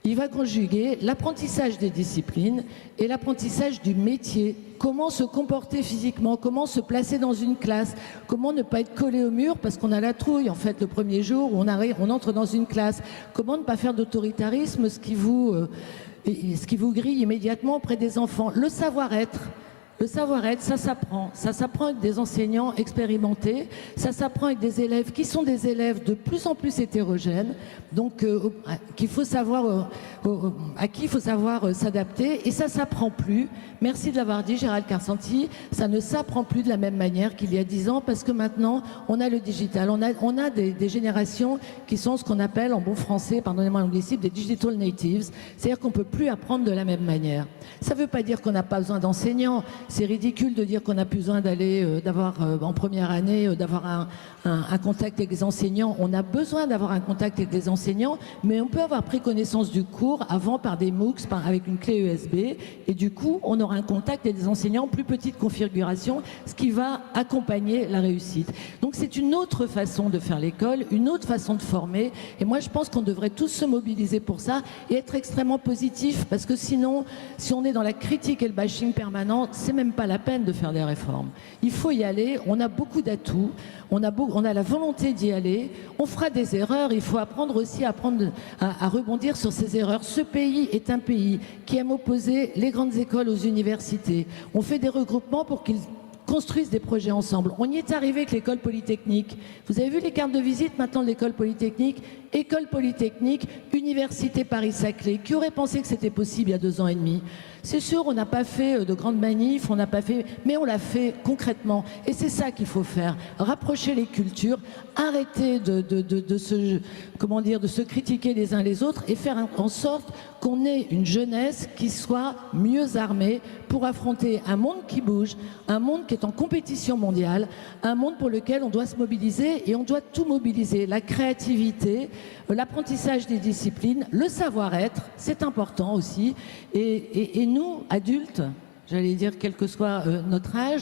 Il va conjuguer l'apprentissage des disciplines et l'apprentissage du métier. Comment se comporter physiquement, comment se placer dans une classe, comment ne pas être collé au mur parce qu'on a la trouille en fait le premier jour où on entre dans une classe. Comment ne pas faire d'autoritarisme, ce qui vous grille immédiatement auprès des enfants. Le savoir-être. Le savoir-être, ça s'apprend. Ça s'apprend avec des enseignants expérimentés. Ça s'apprend avec des élèves qui sont des élèves de plus en plus hétérogènes, donc à qui il faut savoir s'adapter. Et ça s'apprend plus. Merci de l'avoir dit, Gérald Carsanti. Ça ne s'apprend plus de la même manière qu'il y a 10 ans, parce que maintenant, on a le digital. On a des générations qui sont ce qu'on appelle, en bon français, pardonnez-moi l'anglicisme, des digital natives. C'est-à-dire qu'on ne peut plus apprendre de la même manière. Ça ne veut pas dire qu'on n'a pas besoin d'enseignants. c'est ridicule de dire qu'on n'a plus besoin d'avoir en première année, d'avoir un contact avec les enseignants. On a besoin d'avoir un contact avec les enseignants, mais on peut avoir pris connaissance du cours avant par des MOOCs, avec une clé USB, et du coup, on aura un contact avec des enseignants en plus petite configuration, ce qui va accompagner la réussite. Donc c'est une autre façon de faire l'école, une autre façon de former, et moi je pense qu'on devrait tous se mobiliser pour ça et être extrêmement positif, parce que sinon, si on est dans la critique et le bashing permanent, c'est même pas la peine de faire des réformes. Il faut y aller, on a beaucoup d'atouts, on a la volonté d'y aller, on fera des erreurs, il faut apprendre aussi à rebondir sur ces erreurs. Ce pays est un pays qui aime opposer les grandes écoles aux universités. On fait des regroupements pour qu'ils construisent des projets ensemble. On y est arrivé avec l'école polytechnique. Vous avez vu les cartes de visite maintenant de l'école polytechnique? École polytechnique, Université Paris-Saclay. Qui aurait pensé que c'était possible il y a 2 ans et demi? C'est sûr, on n'a pas fait de grandes manifs, mais on l'a fait concrètement. Et c'est ça qu'il faut faire. Rapprocher les cultures, arrêter de se critiquer les uns les autres et faire en sorte qu'on ait une jeunesse qui soit mieux armée pour affronter un monde qui bouge, un monde qui est en compétition mondiale, un monde pour lequel on doit se mobiliser et on doit tout mobiliser. La créativité, l'apprentissage des disciplines, le savoir-être, c'est important aussi. Et nous, adultes, j'allais dire quel que soit notre âge,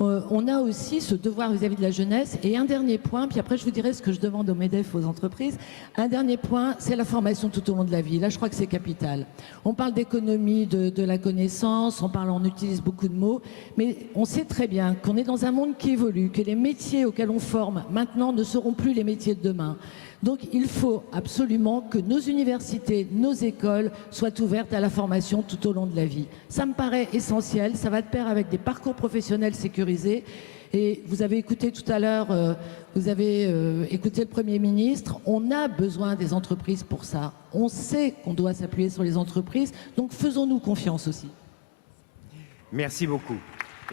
on a aussi ce devoir vis-à-vis de la jeunesse. Et un dernier point, puis après je vous dirai ce que je demande au MEDEF, aux entreprises. Un dernier point, c'est la formation tout au long de la vie. Là, je crois que c'est capital. On parle d'économie de la connaissance, on utilise beaucoup de mots, mais on sait très bien qu'on est dans un monde qui évolue, que les métiers auxquels on forme maintenant ne seront plus les métiers de demain. Donc il faut absolument que nos universités, nos écoles soient ouvertes à la formation tout au long de la vie. Ça me paraît essentiel, ça va de pair avec des parcours professionnels sécurisés. Et vous avez écouté tout à l'heure, écouté le Premier ministre, on a besoin des entreprises pour ça. On sait qu'on doit s'appuyer sur les entreprises, donc faisons-nous confiance aussi. Merci beaucoup.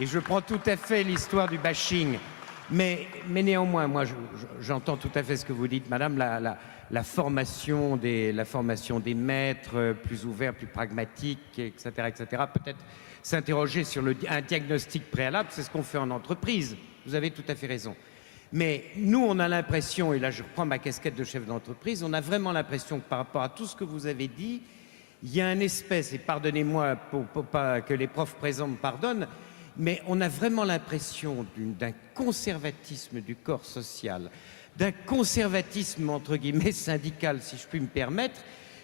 Et je prends tout à fait l'histoire du bashing. Mais néanmoins, moi, j'entends tout à fait ce que vous dites, madame, la formation des maîtres, plus ouvert, plus pragmatique, etc., etc. Peut-être s'interroger sur un diagnostic préalable, c'est ce qu'on fait en entreprise. Vous avez tout à fait raison. Mais nous, on a l'impression, et là je reprends ma casquette de chef d'entreprise, on a vraiment l'impression que par rapport à tout ce que vous avez dit, il y a une espèce, et pardonnez-moi pour pas que les profs présents me pardonnent, mais on a vraiment l'impression d'un conservatisme du corps social, d'un conservatisme entre guillemets syndical, si je puis me permettre,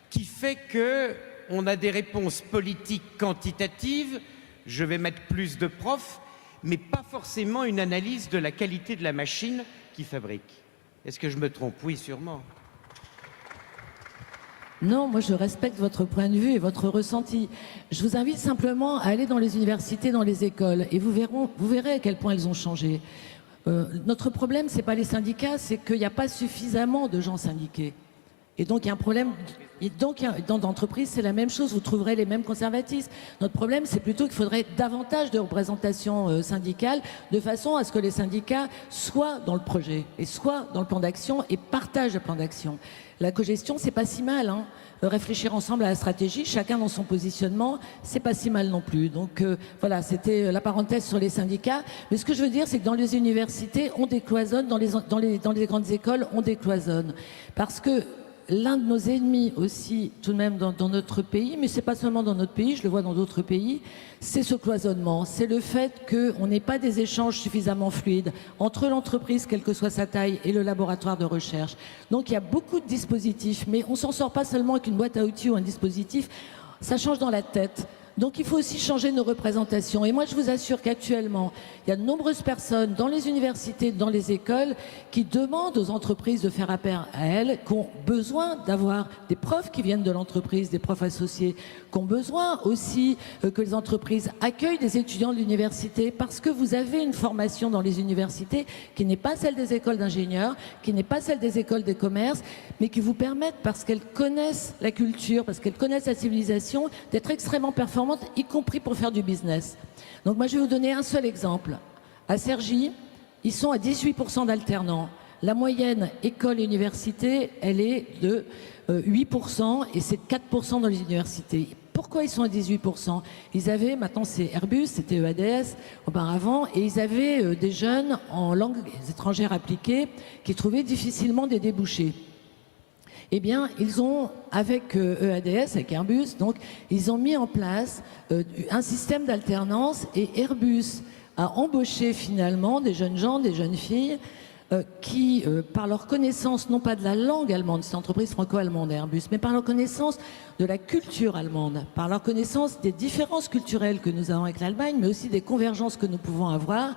qui fait qu'on a des réponses politiques quantitatives, je vais mettre plus de profs, mais pas forcément une analyse de la qualité de la machine qui fabrique. Est-ce que je me trompe? Oui, sûrement. Non, moi je respecte votre point de vue et votre ressenti. Je vous invite simplement à aller dans les universités, dans les écoles, et vous verrez à quel point elles ont changé. Notre problème, c'est pas les syndicats, c'est qu'il n'y a pas suffisamment de gens syndiqués. Et donc il y a un problème. Et donc dans l'entreprise, c'est la même chose, vous trouverez les mêmes conservatismes. Notre problème, c'est plutôt qu'il faudrait davantage de représentation syndicale, de façon à ce que les syndicats soient dans le projet, et soient dans le plan d'action, et partagent le plan d'action. La cogestion, c'est pas si mal, hein. Réfléchir ensemble à la stratégie, chacun dans son positionnement, c'est pas si mal non plus. Donc voilà, c'était la parenthèse sur les syndicats. Mais ce que je veux dire, c'est que dans les universités, on décloisonne, dans les grandes écoles, on décloisonne. Parce que l'un de nos ennemis aussi, tout de même dans notre pays, mais c'est pas seulement dans notre pays, je le vois dans d'autres pays, c'est ce cloisonnement, c'est le fait qu'on n'ait pas des échanges suffisamment fluides entre l'entreprise, quelle que soit sa taille, et le laboratoire de recherche. Donc il y a beaucoup de dispositifs, mais on s'en sort pas seulement avec une boîte à outils ou un dispositif, ça change dans la tête. Donc il faut aussi changer nos représentations. Et moi, je vous assure qu'actuellement, il y a de nombreuses personnes dans les universités, dans les écoles, qui demandent aux entreprises de faire appel à elles, qui ont besoin d'avoir des profs qui viennent de l'entreprise, des profs associés, qui ont besoin aussi que les entreprises accueillent des étudiants de l'université, parce que vous avez une formation dans les universités qui n'est pas celle des écoles d'ingénieurs, qui n'est pas celle des écoles des commerces, mais qui vous permettent, parce qu'elles connaissent la culture, parce qu'elles connaissent la civilisation, d'être extrêmement performantes, y compris pour faire du business. Donc moi, je vais vous donner un seul exemple. À Cergy, ils sont à 18% d'alternants. La moyenne école et université, elle est de 8% et c'est 4% dans les universités. Pourquoi ils sont à 18%? Ils avaient, maintenant c'est Airbus, c'était EADS auparavant, et ils avaient des jeunes en langues étrangères appliquées qui trouvaient difficilement des débouchés. Eh bien, ils ont, avec EADS, avec Airbus, donc, ils ont mis en place un système d'alternance, et Airbus a embauché finalement des jeunes gens, des jeunes filles, qui, par leur connaissance, non pas de la langue allemande, c'est une entreprise franco-allemande Airbus, mais par leur connaissance de la culture allemande, par leur connaissance des différences culturelles que nous avons avec l'Allemagne, mais aussi des convergences que nous pouvons avoir,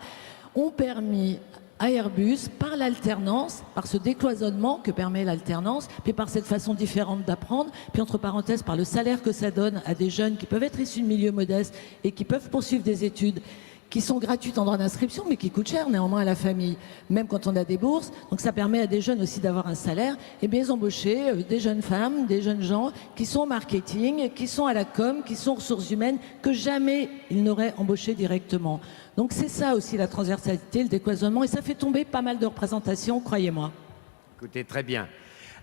ont permis à Airbus, par l'alternance, par ce décloisonnement que permet l'alternance, puis par cette façon différente d'apprendre, puis entre parenthèses par le salaire que ça donne à des jeunes qui peuvent être issus de milieux modestes et qui peuvent poursuivre des études qui sont gratuites en droit d'inscription, mais qui coûtent cher néanmoins à la famille, même quand on a des bourses. Donc ça permet à des jeunes aussi d'avoir un salaire. Et bien ils ont embauché des jeunes femmes, des jeunes gens qui sont au marketing, qui sont à la com, qui sont aux ressources humaines, que jamais ils n'auraient embauché directement. Donc c'est ça aussi la transversalité, le décloisonnement, et ça fait tomber pas mal de représentations, croyez-moi. Écoutez, très bien.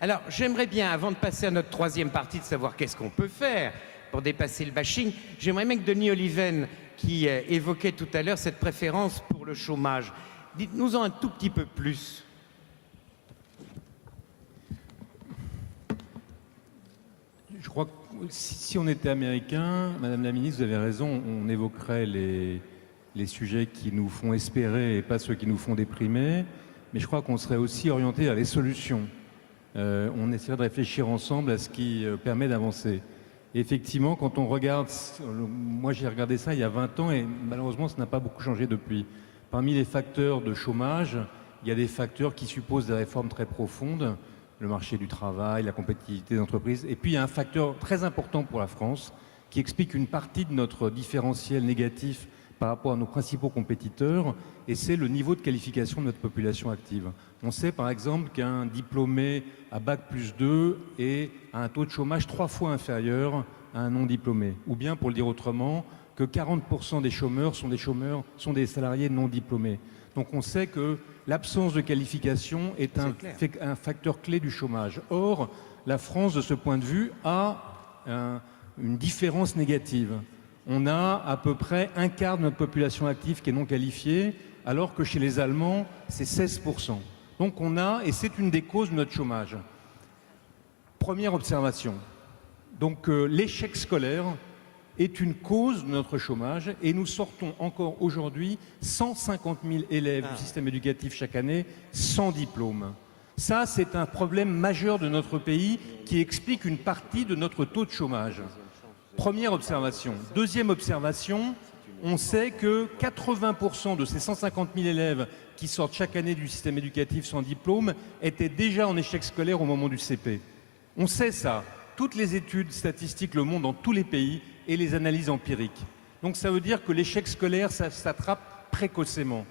Alors, j'aimerais bien, avant de passer à notre troisième partie, de savoir qu'est-ce qu'on peut faire pour dépasser le bashing, j'aimerais bien que Denis Oliven, qui évoquait tout à l'heure cette préférence pour le chômage, dites-nous-en un tout petit peu plus. Je crois que si on était américain, Madame la Ministre, vous avez raison, on évoquerait les sujets qui nous font espérer et pas ceux qui nous font déprimer, mais je crois qu'on serait aussi orienté vers les solutions. On essaierait de réfléchir ensemble à ce qui permet d'avancer. Et effectivement, quand on regarde, moi j'ai regardé ça il y a 20 ans et malheureusement ça n'a pas beaucoup changé depuis. Parmi les facteurs de chômage, il y a des facteurs qui supposent des réformes très profondes, le marché du travail, la compétitivité des entreprises, et puis il y a un facteur très important pour la France qui explique une partie de notre différentiel négatif par rapport à nos principaux compétiteurs, et c'est le niveau de qualification de notre population active. On sait par exemple qu'un diplômé à Bac+2 est à un taux de chômage 3 fois inférieur à un non-diplômé. Ou bien, pour le dire autrement, que 40% des chômeurs sont des salariés non diplômés. Donc on sait que l'absence de qualification est un facteur clé du chômage. Or, la France, de ce point de vue, a une différence négative. On a à peu près un quart de notre population active qui est non qualifiée, alors que chez les Allemands, c'est 16%. Donc on a, et c'est une des causes de notre chômage. Première observation. Donc l'échec scolaire est une cause de notre chômage et nous sortons encore aujourd'hui 150 000 élèves du système éducatif chaque année sans diplôme. Ça, c'est un problème majeur de notre pays qui explique une partie de notre taux de chômage. Première observation. Deuxième observation, on sait que 80% de ces 150 000 élèves qui sortent chaque année du système éducatif sans diplôme étaient déjà en échec scolaire au moment du CP. On sait ça. Toutes les études statistiques le montrent dans tous les pays et les analyses empiriques. Donc ça veut dire que l'échec scolaire, ça s'attrape précocement.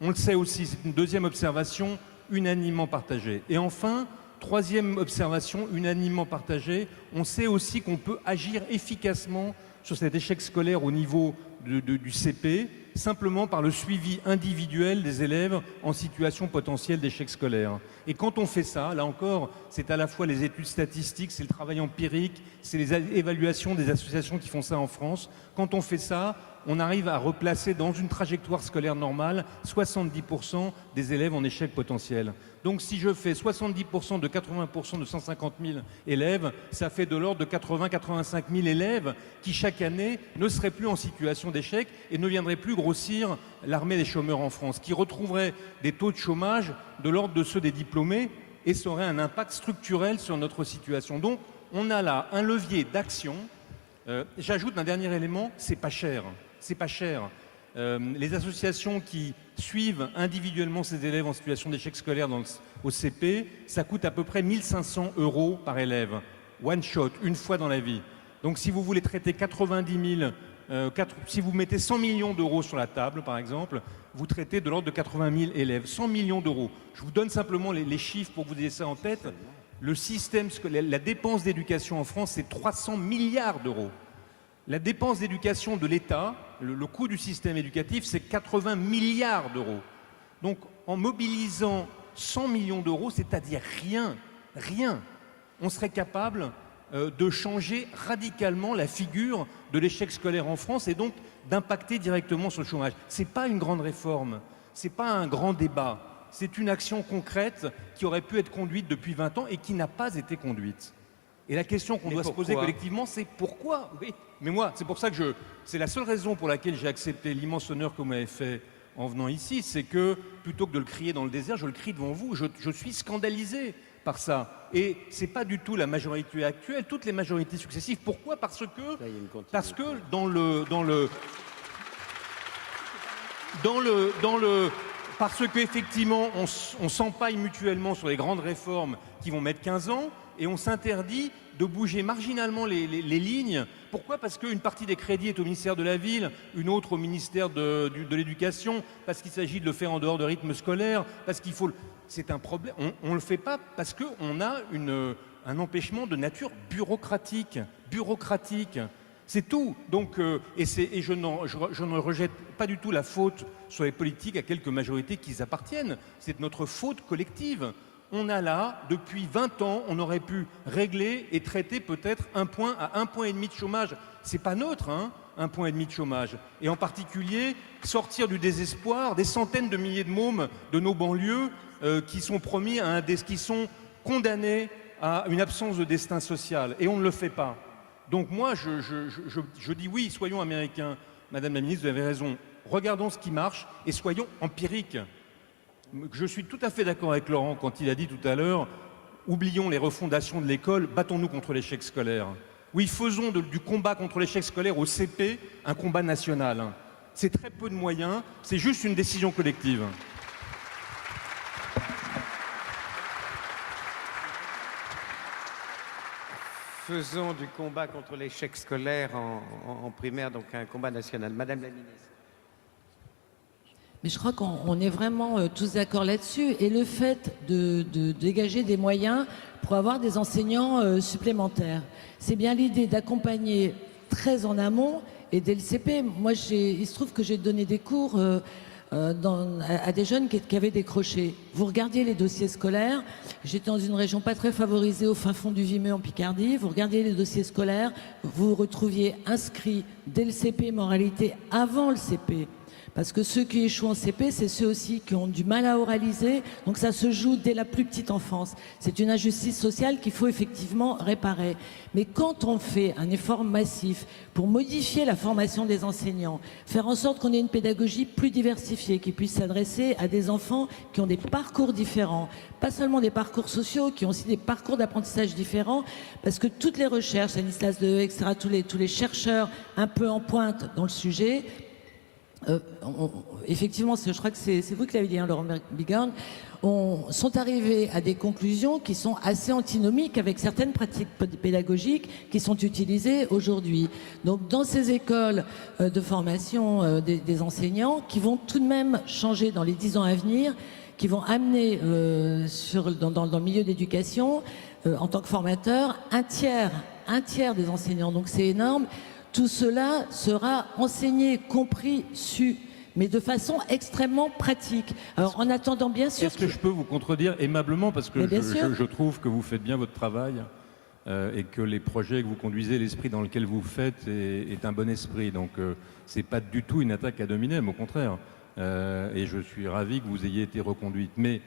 On le sait aussi, c'est une deuxième observation unanimement partagée. Et enfin, troisième observation unanimement partagée, on sait aussi qu'on peut agir efficacement sur cet échec scolaire au niveau du CP, simplement par le suivi individuel des élèves en situation potentielle d'échec scolaire. Et quand on fait ça, là encore, c'est à la fois les études statistiques, c'est le travail empirique, c'est les évaluations des associations qui font ça en France. Quand on fait ça, on arrive à replacer dans une trajectoire scolaire normale 70% des élèves en échec potentiel. Donc si je fais 70% de 80% de 150 000 élèves, ça fait de l'ordre de 80-85 000 élèves qui chaque année ne seraient plus en situation d'échec et ne viendraient plus grossir l'armée des chômeurs en France, qui retrouveraient des taux de chômage de l'ordre de ceux des diplômés et ça aurait un impact structurel sur notre situation. Donc on a là un levier d'action. J'ajoute un dernier élément, c'est pas cher. C'est pas cher. Les associations qui suivent individuellement ces élèves en situation d'échec scolaire au CP, ça coûte à peu près 1 500 € par élève, one shot, une fois dans la vie. Donc si vous voulez traiter 90 000, si vous mettez 100 millions d'euros sur la table, par exemple, vous traitez de l'ordre de 80 000 élèves. 100 millions d'euros. Je vous donne simplement les chiffres pour que vous ayez ça en tête. Le système scolaire, la dépense d'éducation en France, c'est 300 milliards d'euros. La dépense d'éducation de l'État, le coût du système éducatif, c'est 80 milliards d'euros. Donc, en mobilisant 100 millions d'euros, c'est-à-dire rien, on serait capable de changer radicalement la figure de l'échec scolaire en France et donc d'impacter directement sur le chômage. Ce n'est pas une grande réforme, ce n'est pas un grand débat, c'est une action concrète qui aurait pu être conduite depuis 20 ans et qui n'a pas été conduite. Et la question qu'on doit se poser collectivement, c'est pourquoi? Oui. Mais moi, c'est pour ça que c'est la seule raison pour laquelle j'ai accepté l'immense honneur que vous m'avez fait en venant ici, c'est que plutôt que de le crier dans le désert, je le crie devant vous. Je suis scandalisé par ça. Et c'est pas du tout la majorité actuelle, toutes les majorités successives. Pourquoi? Parce que parce qu'effectivement, on s'empaille mutuellement sur les grandes réformes qui vont mettre 15 ans et on s'interdit de bouger marginalement les lignes. Pourquoi? Parce qu'une partie des crédits est au ministère de la Ville, une autre au ministère de l'Éducation, parce qu'il s'agit de le faire en dehors de rythme scolaire, parce qu'il faut... C'est un problème. On ne le fait pas parce qu'on a un empêchement de nature bureaucratique. C'est tout. Donc, et je ne rejette pas du tout la faute sur les politiques à quelques majorités qui y appartiennent. C'est notre faute collective. On a là, depuis 20 ans, on aurait pu régler et traiter peut-être 1 point à 1,5 point de chômage. C'est pas neutre, hein, 1,5 point de chômage. Et en particulier, sortir du désespoir des centaines de milliers de mômes de nos banlieues qui sont promis qui sont condamnés à une absence de destin social. Et on ne le fait pas. Donc moi, je dis oui, soyons américains. Madame la ministre, vous avez raison. Regardons ce qui marche et soyons empiriques. Je suis tout à fait d'accord avec Laurent quand il a dit tout à l'heure « Oublions les refondations de l'école, battons-nous contre l'échec scolaire ». Oui, faisons du combat contre l'échec scolaire au CP un combat national. C'est très peu de moyens, c'est juste une décision collective. Faisons du combat contre l'échec scolaire en primaire, donc un combat national. Madame la ministre. Mais je crois qu'on est vraiment tous d'accord là-dessus. Et le fait de dégager des moyens pour avoir des enseignants supplémentaires, c'est bien l'idée d'accompagner très en amont et dès le CP. Moi, il se trouve que j'ai donné des cours à des jeunes qui avaient décroché. Vous regardiez les dossiers scolaires. J'étais dans une région pas très favorisée au fin fond du Vimeu en Picardie. Vous regardiez les dossiers scolaires, vous vous retrouviez inscrits dès le CP, mais en réalité avant le CP. Parce que ceux qui échouent en CP, c'est ceux aussi qui ont du mal à oraliser. Donc ça se joue dès la plus petite enfance. C'est une injustice sociale qu'il faut effectivement réparer. Mais quand on fait un effort massif pour modifier la formation des enseignants, faire en sorte qu'on ait une pédagogie plus diversifiée, qui puisse s'adresser à des enfants qui ont des parcours différents, pas seulement des parcours sociaux, qui ont aussi des parcours d'apprentissage différents, parce que toutes les recherches, Stanislas Dehaye, etc., tous les chercheurs un peu en pointe dans le sujet, effectivement, je crois que c'est vous qui l'avez dit, hein, Laurent Bigorne, sont arrivés à des conclusions qui sont assez antinomiques avec certaines pratiques pédagogiques qui sont utilisées aujourd'hui. Donc dans ces écoles de formation des enseignants qui vont tout de même changer dans les 10 ans à venir, qui vont amener dans le milieu d'éducation, en tant que formateur, un tiers des enseignants. Donc c'est énorme. Tout cela sera enseigné, compris, su, mais de façon extrêmement pratique. Alors, en attendant, bien sûr... Est-ce que je peux vous contredire aimablement, parce que je trouve que vous faites bien votre travail et que les projets que vous conduisez, l'esprit dans lequel vous faites est un bon esprit. Donc, c'est pas du tout une attaque à dominer, mais au contraire. Et je suis ravi que vous ayez été reconduite. Mais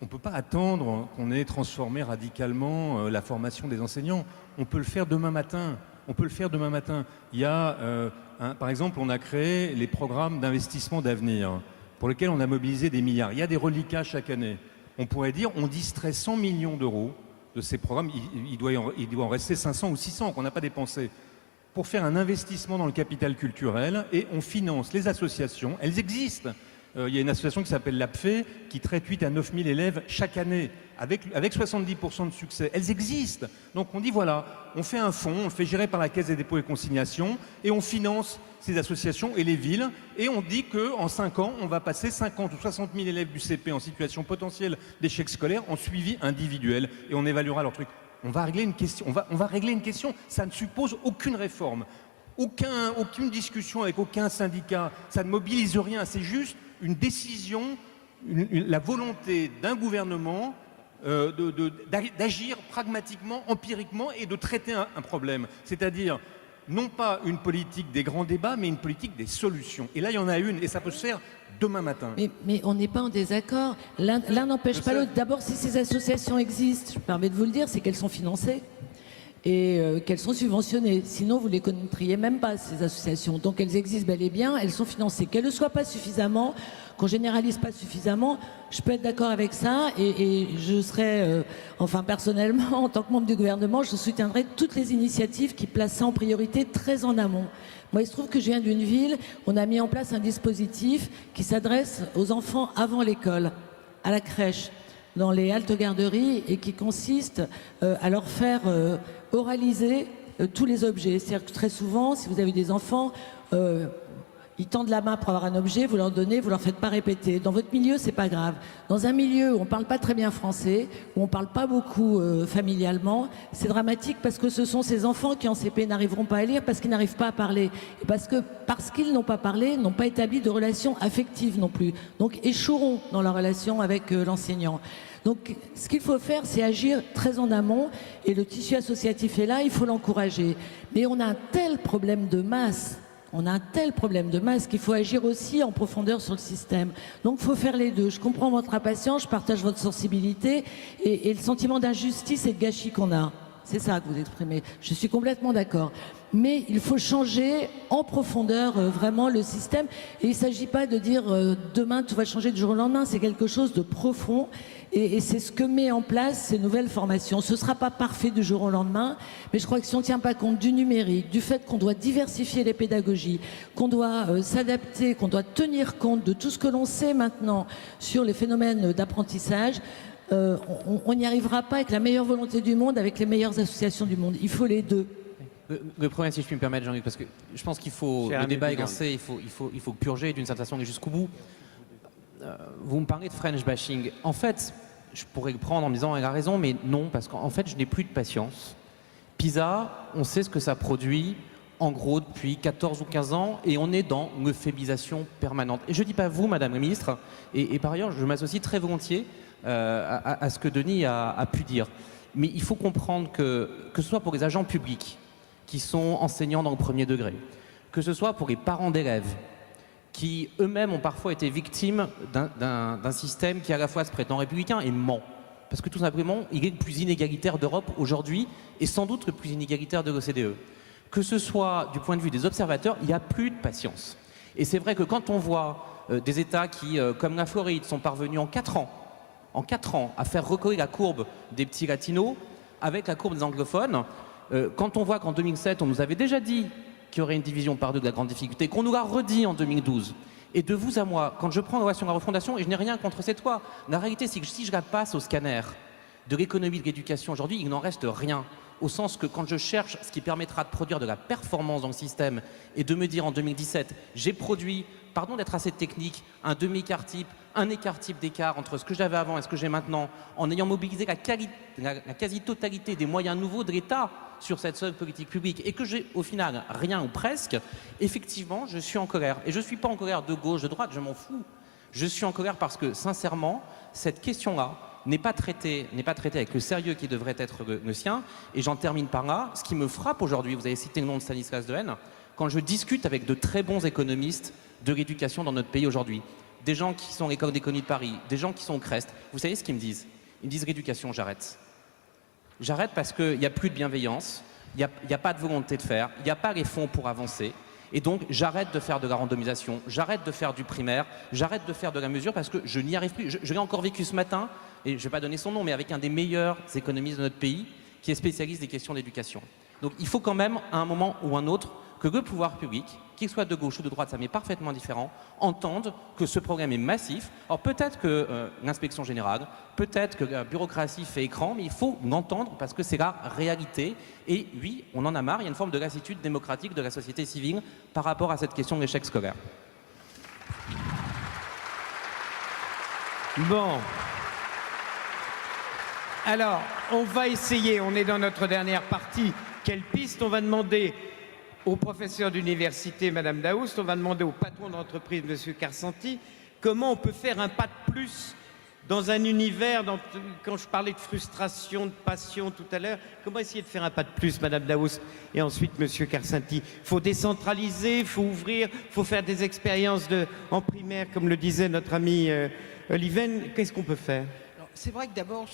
on ne peut pas attendre qu'on ait transformé radicalement la formation des enseignants. On peut le faire demain matin. Il y a, par exemple, on a créé les programmes d'investissement d'avenir pour lesquels on a mobilisé des milliards. Il y a des reliquats chaque année. On pourrait dire on distrait 100 millions d'euros de ces programmes. Il doit en rester 500 ou 600 qu'on n'a pas dépensé pour faire un investissement dans le capital culturel et on finance les associations. Elles existent. Il y a une association qui s'appelle l'APFE qui traite 8 à 9 000 élèves chaque année avec 70% de succès. Elles existent. Donc on dit voilà, on fait un fonds, on le fait gérer par la Caisse des dépôts et consignations et on finance ces associations et les villes et on dit qu'en 5 ans, on va passer 50 ou 60 000 élèves du CP en situation potentielle d'échec scolaire en suivi individuel et on évaluera leur truc. On va régler une question, on va régler une question, ça ne suppose aucune réforme, aucune discussion avec aucun syndicat, ça ne mobilise rien, c'est juste une décision, la volonté d'un gouvernement d'agir pragmatiquement, empiriquement et de traiter un problème. C'est-à-dire non pas une politique des grands débats, mais une politique des solutions. Et là, il y en a une, et ça peut se faire demain matin. Mais on n'est pas en désaccord. L'un n'empêche pas l'autre. D'abord, si ces associations existent, je me permets de vous le dire, c'est qu'elles sont financées et qu'elles sont subventionnées. Sinon, vous ne les connaîtriez même pas, ces associations. Donc, elles existent bel et bien, elles sont financées. Qu'elles ne soient pas suffisamment, qu'on généralise pas suffisamment, je peux être d'accord avec ça et je serais, enfin personnellement, en tant que membre du gouvernement, je soutiendrai toutes les initiatives qui placent ça en priorité très en amont. Moi, il se trouve que je viens d'une ville, on a mis en place un dispositif qui s'adresse aux enfants avant l'école, à la crèche, dans les haltes garderies et qui consiste à leur faire oraliser tous les objets. C'est-à-dire que très souvent, si vous avez des enfants, ils tendent la main pour avoir un objet, vous leur donnez, vous leur faites pas répéter. Dans votre milieu, c'est pas grave. Dans un milieu où on parle pas très bien français, où on parle pas beaucoup familialement, c'est dramatique parce que ce sont ces enfants qui en CP n'arriveront pas à lire parce qu'ils n'arrivent pas à parler. Et parce qu'ils n'ont pas parlé, n'ont pas établi de relations affectives non plus. Donc échoueront dans leur relation avec l'enseignant. Donc ce qu'il faut faire, c'est agir très en amont et le tissu associatif est là, il faut l'encourager. Mais on a un tel problème de masse. On a un tel problème de masse qu'il faut agir aussi en profondeur sur le système. Donc il faut faire les deux. Je comprends votre impatience, je partage votre sensibilité et le sentiment d'injustice et de gâchis qu'on a. C'est ça que vous exprimez. Je suis complètement d'accord. Mais il faut changer en profondeur vraiment le système. Et il ne s'agit pas de dire demain tout va changer du jour au lendemain. C'est quelque chose de profond. Et c'est ce que met en place ces nouvelles formations. Ce ne sera pas parfait du jour au lendemain, mais je crois que si on ne tient pas compte du numérique, du fait qu'on doit diversifier les pédagogies, qu'on doit s'adapter, qu'on doit tenir compte de tout ce que l'on sait maintenant sur les phénomènes d'apprentissage, on n'y arrivera pas avec la meilleure volonté du monde, avec les meilleures associations du monde. Il faut les deux. Le problème, si je puis me permettre, Jean-Luc, parce que je pense qu'il faut, le débat est lancé, il faut purger d'une certaine façon et jusqu'au bout. Vous me parlez de French bashing. En fait, je pourrais le prendre en me disant elle a raison, mais non, parce qu'en fait, je n'ai plus de patience. PISA, on sait ce que ça produit, en gros, depuis 14 ou 15 ans, et on est dans une euphémisation permanente. Et je ne dis pas vous, Madame la Ministre, et par ailleurs, je m'associe très volontiers à ce que Denis a pu dire. Mais il faut comprendre que ce soit pour les agents publics, qui sont enseignants dans le premier degré, que ce soit pour les parents d'élèves, qui eux-mêmes ont parfois été victimes d'un système qui à la fois se prétend républicain et ment. Parce que tout simplement, il est le plus inégalitaire d'Europe aujourd'hui et sans doute le plus inégalitaire de l'OCDE. Que ce soit du point de vue des observateurs, il n'y a plus de patience. Et c'est vrai que quand on voit des États qui, comme la Floride, sont parvenus en 4 ans, à faire recoller la courbe des petits latinos avec la courbe des anglophones, quand on voit qu'en 2007, on nous avait déjà dit qu'il y aurait une division par deux de la grande difficulté, qu'on nous l'a redit en 2012. Et de vous à moi, quand je prends la loi sur la refondation, et je n'ai rien contre cette loi, la réalité c'est que si je la passe au scanner de l'économie de l'éducation aujourd'hui, il n'en reste rien. Au sens que quand je cherche ce qui permettra de produire de la performance dans le système et de me dire en 2017, j'ai produit, pardon d'être assez technique, un demi-quart type, un écart type d'écart entre ce que j'avais avant et ce que j'ai maintenant, en ayant mobilisé la quasi-totalité des moyens nouveaux de l'État sur cette seule politique publique et que j'ai au final rien ou presque, effectivement, je suis en colère. Et je ne suis pas en colère de gauche, de droite, je m'en fous. Je suis en colère parce que, sincèrement, cette question-là n'est pas traitée avec le sérieux qui devrait être le sien. Et j'en termine par là. Ce qui me frappe aujourd'hui, vous avez cité le nom de Stanislas Dehaene, quand je discute avec de très bons économistes de l'éducation dans notre pays aujourd'hui, des gens qui sont à l'école d'économie de Paris, des gens qui sont au CREST, vous savez ce qu'ils me disent? Ils me disent l'éducation, j'arrête. J'arrête parce qu'il n'y a plus de bienveillance, il n'y a pas de volonté de faire, il n'y a pas les fonds pour avancer. Et donc, j'arrête de faire de la randomisation, j'arrête de faire du primaire, j'arrête de faire de la mesure parce que je n'y arrive plus. Je l'ai encore vécu ce matin, et je ne vais pas donner son nom, mais avec un des meilleurs économistes de notre pays qui est spécialiste des questions d'éducation. Donc, il faut quand même, à un moment ou un autre, que le pouvoir public, qu'il soit de gauche ou de droite, ça m'est parfaitement différent, entende que ce problème est massif. Alors peut-être que l'inspection générale, peut-être que la bureaucratie fait écran, mais il faut l'entendre parce que c'est la réalité. Et oui, on en a marre, il y a une forme de lassitude démocratique de la société civile par rapport à cette question de l'échec scolaire. Bon. Alors, on va essayer, on est dans notre dernière partie. Quelle piste on va demander au professeur d'université, Madame Daoust, on va demander au patron d'entreprise, Monsieur Karsanti, comment on peut faire un pas de plus dans un univers, quand je parlais de frustration, de passion tout à l'heure, comment essayer de faire un pas de plus, Madame Daoust et ensuite Monsieur Karsenty? Il faut décentraliser, il faut ouvrir, il faut faire des expériences en primaire, comme le disait notre ami Oliven. Qu'est-ce qu'on peut faire? C'est vrai que d'abord,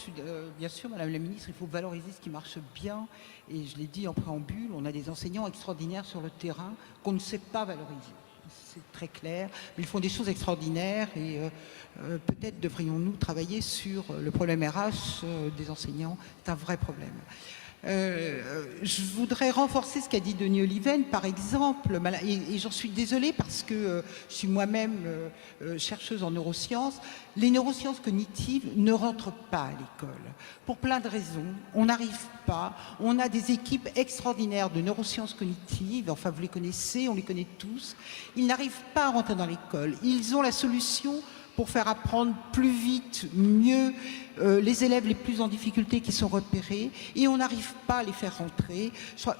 bien sûr, Madame la Ministre, il faut valoriser ce qui marche bien. Et je l'ai dit en préambule, on a des enseignants extraordinaires sur le terrain qu'on ne sait pas valoriser. C'est très clair, mais ils font des choses extraordinaires et peut-être devrions-nous travailler sur le problème RH des enseignants. C'est un vrai problème. Je voudrais renforcer ce qu'a dit Denis Oliven, par exemple, et j'en suis désolée parce que je suis moi-même chercheuse en neurosciences. Les neurosciences cognitives ne rentrent pas à l'école, pour plein de raisons. On n'arrive pas, on a des équipes extraordinaires de neurosciences cognitives, enfin vous les connaissez, on les connaît tous. Ils n'arrivent pas à rentrer dans l'école. Ils ont la solution pour faire apprendre plus vite, mieux, les élèves les plus en difficulté qui sont repérés, et on n'arrive pas à les faire rentrer.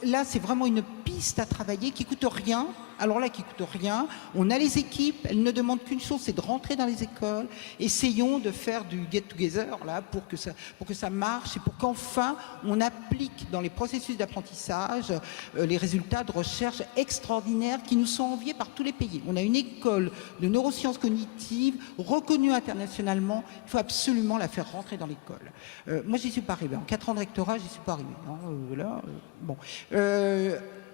Là, c'est vraiment une piste à travailler qui coûte rien. Alors là, qui coûte rien. On a les équipes, elles ne demandent qu'une chose, c'est de rentrer dans les écoles. Essayons de faire du get-together là pour que ça marche et pour qu'enfin on applique dans les processus d'apprentissage les résultats de recherche extraordinaires qui nous sont enviés par tous les pays. On a une école de neurosciences cognitives reconnue internationalement. Il faut absolument la faire rentrer dans l'école. Moi, j'y suis pas arrivée. En 4 ans de rectorat, j'y suis pas arrivée.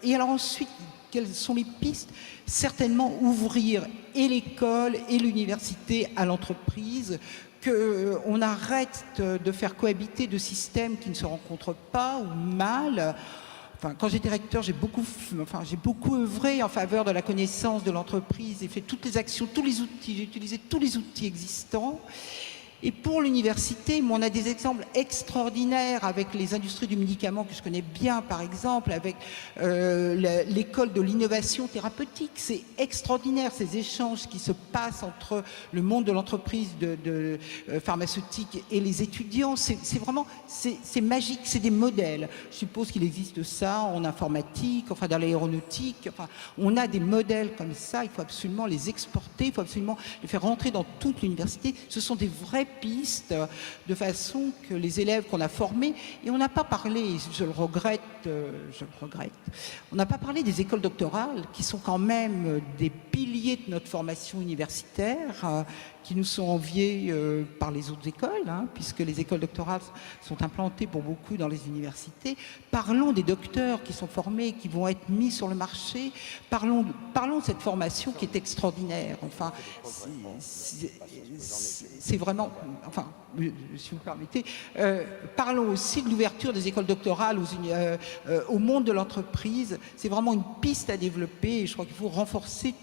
Et alors ensuite, quelles sont les pistes? Certainement ouvrir et l'école et l'université à l'entreprise, qu'on arrête de faire cohabiter deux systèmes qui ne se rencontrent pas ou mal. Enfin, quand j'étais recteur, j'ai beaucoup œuvré en faveur de la connaissance de l'entreprise et fait toutes les actions, tous les outils, j'ai utilisé tous les outils existants. Et pour l'université, on a des exemples extraordinaires avec les industries du médicament que je connais bien, par exemple, avec l'école de l'innovation thérapeutique. C'est extraordinaire, ces échanges qui se passent entre le monde de l'entreprise pharmaceutique et les étudiants. C'est vraiment, c'est magique, c'est des modèles. Je suppose qu'il existe ça en informatique, enfin dans l'aéronautique. Enfin, on a des modèles comme ça, il faut absolument les exporter, il faut absolument les faire rentrer dans toute l'université. Ce sont des vraies pistes de façon que les élèves qu'on a formés, et on n'a pas parlé, je le regrette, on n'a pas parlé des écoles doctorales qui sont quand même des piliers de notre formation universitaire, qui nous sont enviés par les autres écoles, puisque les écoles doctorales sont implantées pour beaucoup dans les universités. Parlons des docteurs qui sont formés, qui vont être mis sur le marché. Parlons de cette formation qui est extraordinaire. Enfin, c'est vraiment, enfin, si vous permettez, parlons aussi de l'ouverture des écoles doctorales au monde de l'entreprise. C'est vraiment une piste à développer et je crois qu'il faut renforcer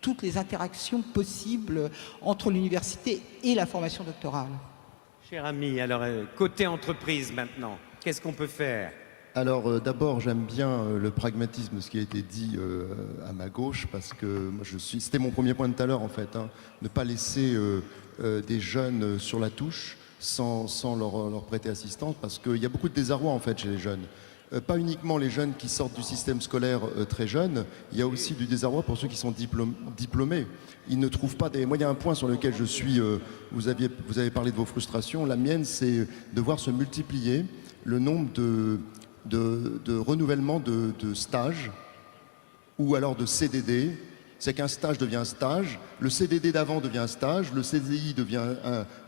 toutes les interactions possibles entre l'université et la formation doctorale. Cher ami, alors côté entreprise maintenant, qu'est-ce qu'on peut faire? Alors d'abord, j'aime bien le pragmatisme, ce qui a été dit à ma gauche, parce que moi, c'était mon premier point de tout à l'heure en fait, ne pas laisser des jeunes sur la touche sans leur prêter assistance, parce qu'il y a beaucoup de désarroi en fait chez les jeunes. Pas uniquement les jeunes qui sortent du système scolaire très jeunes, il y a aussi du désarroi pour ceux qui sont diplômés. Ils ne trouvent pas des... Moi, il y a un point sur lequel je suis... vous avez parlé de vos frustrations. La mienne, c'est de voir se multiplier le nombre de renouvellement de stages ou alors de CDD. C'est qu'un stage devient un stage, le CDD d'avant devient un stage, le CDI devient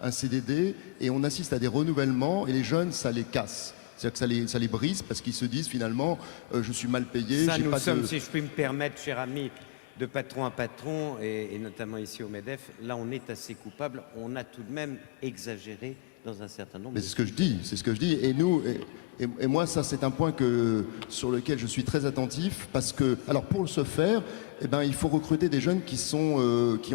un CDD, et on assiste à des renouvellements, et les jeunes, ça les casse. C'est-à-dire que ça les brise parce qu'ils se disent finalement je suis mal payé. Ça, nous sommes, si je puis me permettre, cher ami, de patron à patron, et notamment ici au MEDEF, là on est assez coupable, on a tout de même exagéré dans un certain nombre. Mais c'est ce que je dis, et nous, et moi ça c'est un point sur lequel je suis très attentif, parce que, alors pour ce faire, eh ben, il faut recruter des jeunes qui ont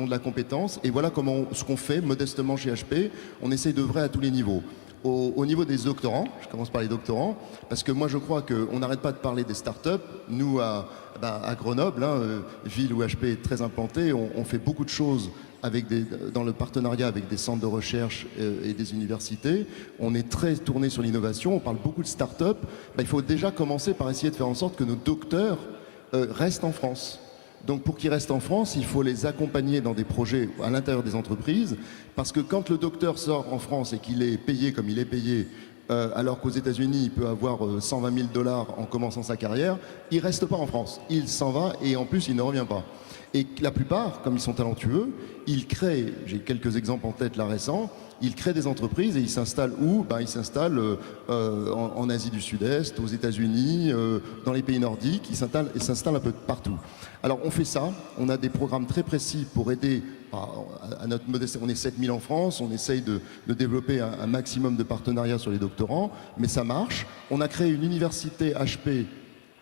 de la compétence, et voilà ce qu'on fait modestement chez HP, on essaye d'œuvrer à tous les niveaux. Au niveau des doctorants, je commence par les doctorants, parce que moi je crois qu'on n'arrête pas de parler des startups. Nous à Grenoble, ville où HP est très implanté, on fait beaucoup de choses dans le partenariat avec des centres de recherche et des universités. On est très tourné sur l'innovation, on parle beaucoup de startups. Il faut déjà commencer par essayer de faire en sorte que nos docteurs restent en France. Donc pour qu'ils restent en France, il faut les accompagner dans des projets à l'intérieur des entreprises, parce que quand le docteur sort en France et qu'il est payé comme il est payé, alors qu'aux États-Unis, il peut avoir 120 000 $ en commençant sa carrière, il ne reste pas en France. Il s'en va et en plus, il ne revient pas. Et la plupart, comme ils sont talentueux, ils créent, j'ai quelques exemples en tête là récents, ils créent des entreprises et ils s'installent où? Ils s'installent en Asie du Sud-Est, aux États-Unis, dans les pays nordiques, ils s'installent un peu partout. Alors on fait ça, on a des programmes très précis pour aider, à notre modeste, on est 7000 en France, on essaye de développer un maximum de partenariats sur les doctorants, mais ça marche. On a créé une université HP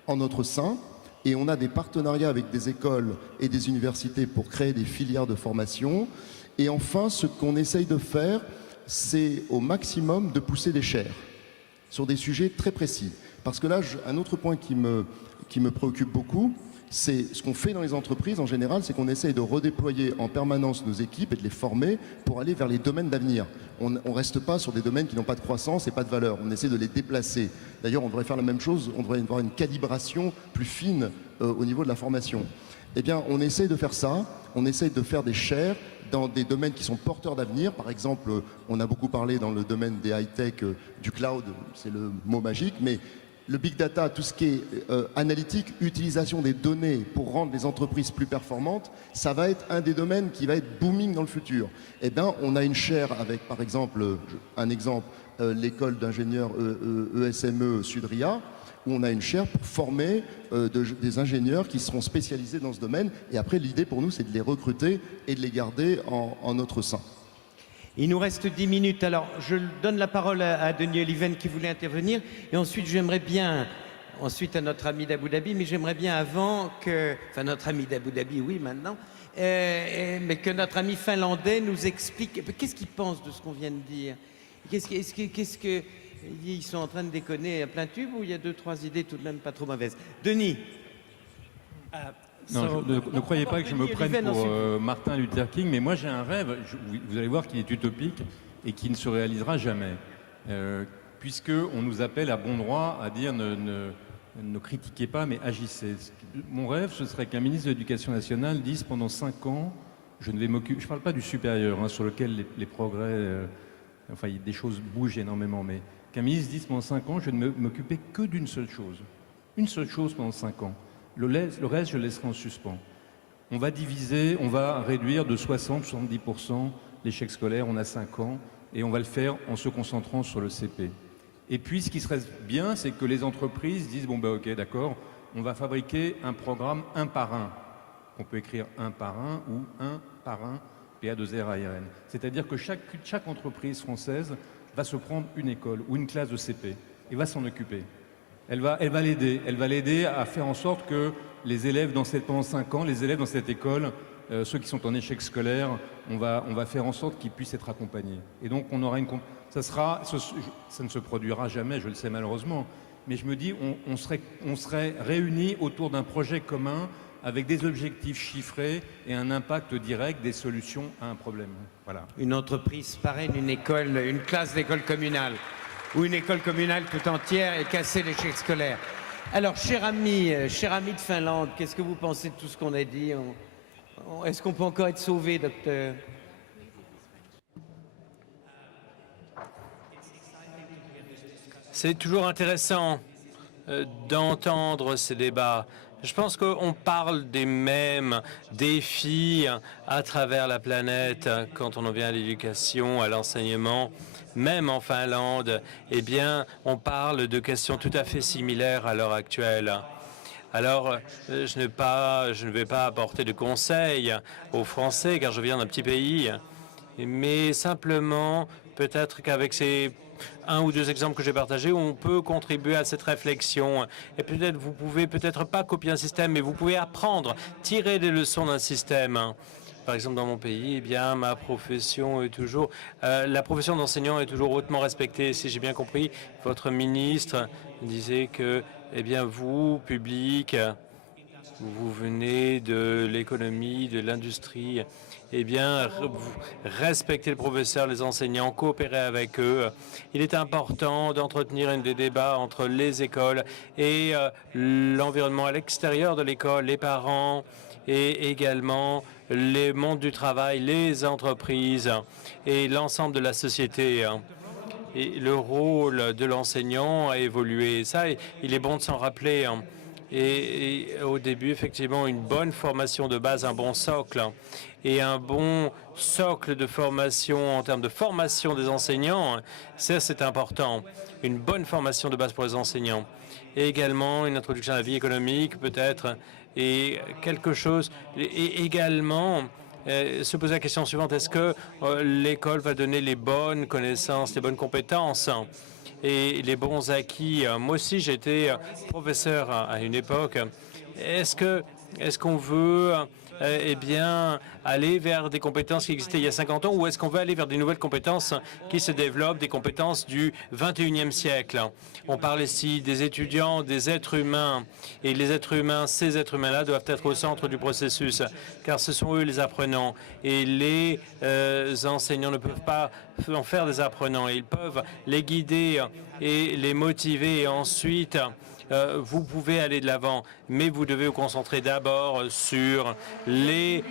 en notre sein, et on a des partenariats avec des écoles et des universités pour créer des filières de formation. Et enfin, ce qu'on essaye de faire, c'est au maximum de pousser des chaires sur des sujets très précis. Parce que là, un autre point qui me préoccupe beaucoup, c'est ce qu'on fait dans les entreprises en général, c'est qu'on essaye de redéployer en permanence nos équipes et de les former pour aller vers les domaines d'avenir. On ne reste pas sur des domaines qui n'ont pas de croissance et pas de valeur. On essaie de les déplacer. D'ailleurs, on devrait faire la même chose, on devrait avoir une calibration plus fine au niveau de la formation. Eh bien, on essaie de faire ça, on essaie de faire des chaires dans des domaines qui sont porteurs d'avenir. Par exemple, on a beaucoup parlé dans le domaine des high-tech, du cloud, c'est le mot magique, mais le big data, tout ce qui est analytique, utilisation des données pour rendre les entreprises plus performantes, ça va être un des domaines qui va être booming dans le futur. Eh bien, on a une chaire avec, par exemple, l'école d'ingénieurs ESME Sudria, où on a une chaire pour former des ingénieurs qui seront spécialisés dans ce domaine. Et après, l'idée pour nous, c'est de les recruter et de les garder en notre sein. Il nous reste 10 minutes, alors je donne la parole à Denis Oliven qui voulait intervenir, et ensuite j'aimerais bien, ensuite à notre ami d'Abu Dhabi, mais j'aimerais bien avant que, enfin notre ami d'Abu Dhabi, oui maintenant, mais que notre ami finlandais nous explique, qu'est-ce qu'il pense de ce qu'on vient de dire? Ils sont en train de déconner à plein tube ou il y a 2-3 idées tout de même pas trop mauvaises? Denis. Non, ne croyez pas que je me prenne pour Martin Luther King, mais moi j'ai un rêve, vous allez voir qu'il est utopique et qui ne se réalisera jamais. Puisqu'on nous appelle à bon droit à dire ne critiquez pas mais agissez. Mon rêve, ce serait qu'un ministre de l'Éducation nationale dise pendant 5 ans, je ne parle pas du supérieur, sur lequel les progrès, des choses bougent énormément, mais qu'un ministre dise pendant 5 ans, je ne m'occuper que d'une seule chose pendant 5 ans. Le reste, je le laisserai en suspens. On va diviser, on va réduire de 60-70% l'échec scolaire, on a 5 ans, et on va le faire en se concentrant sur le CP. Et puis, ce qui serait bien, c'est que les entreprises disent, ok, d'accord, on va fabriquer un programme un par un. On peut écrire un par un ou un par un, PA2R-ARN. C'est-à-dire que chaque entreprise française va se prendre une école ou une classe de CP et va s'en occuper. Elle va l'aider à faire en sorte que les élèves pendant 5 ans, les élèves dans cette école, ceux qui sont en échec scolaire, on va faire en sorte qu'ils puissent être accompagnés. Et donc on aura ça ne se produira jamais, je le sais malheureusement, mais je me dis on serait réunis autour d'un projet commun avec des objectifs chiffrés et un impact direct des solutions à un problème. Voilà. Une entreprise parraine une classe d'école communale, ou une école communale tout entière et casser l'échec scolaire. Alors, cher ami de Finlande, qu'est-ce que vous pensez de tout ce qu'on a dit? Est-ce qu'on peut encore être sauvé, docteur? C'est toujours intéressant d'entendre ces débats. Je pense qu'on parle des mêmes défis à travers la planète quand on en vient à l'éducation, à l'enseignement. Même en Finlande, eh bien, on parle de questions tout à fait similaires à l'heure actuelle. Alors, je ne vais pas apporter de conseils aux Français, car je viens d'un petit pays, mais simplement, peut-être qu'avec ces 1 ou 2 exemples que j'ai partagés, on peut contribuer à cette réflexion. Et peut-être, vous pouvez peut-être pas copier un système, mais vous pouvez apprendre, tirer des leçons d'un système. Par exemple, dans mon pays, eh bien, ma profession est toujours, la profession d'enseignant est toujours hautement respectée. Si j'ai bien compris, votre ministre disait que, eh bien, vous, public, vous venez de l'économie, de l'industrie, eh bien, respectez les professeurs, les enseignants, coopérez avec eux. Il est important d'entretenir des débats entre les écoles et l'environnement à l'extérieur de l'école, les parents et également les mondes du travail, les entreprises et l'ensemble de la société. Et le rôle de l'enseignant a évolué. Ça, il est bon de s'en rappeler. Et au début, effectivement, une bonne formation de base, un bon socle et un bon socle de formation en termes de formation des enseignants, ça c'est important. Une bonne formation de base pour les enseignants. Et également une introduction à la vie économique peut-être et quelque chose. Et également se poser la question suivante, est-ce que l'école va donner les bonnes connaissances, les bonnes compétences et les bons acquis? Moi aussi, j'étais professeur à une époque. Est-ce qu'on veut eh bien, aller vers des compétences qui existaient il y a 50 ans ou est-ce qu'on veut aller vers des nouvelles compétences qui se développent, des compétences du 21e siècle? On parle ici des étudiants, des êtres humains. Et les êtres humains, ces êtres humains-là doivent être au centre du processus car ce sont eux les apprenants. Et les enseignants ne peuvent pas en faire des apprenants. Ils peuvent les guider et les motiver et ensuite vous pouvez aller de l'avant, mais vous devez vous concentrer d'abord sur les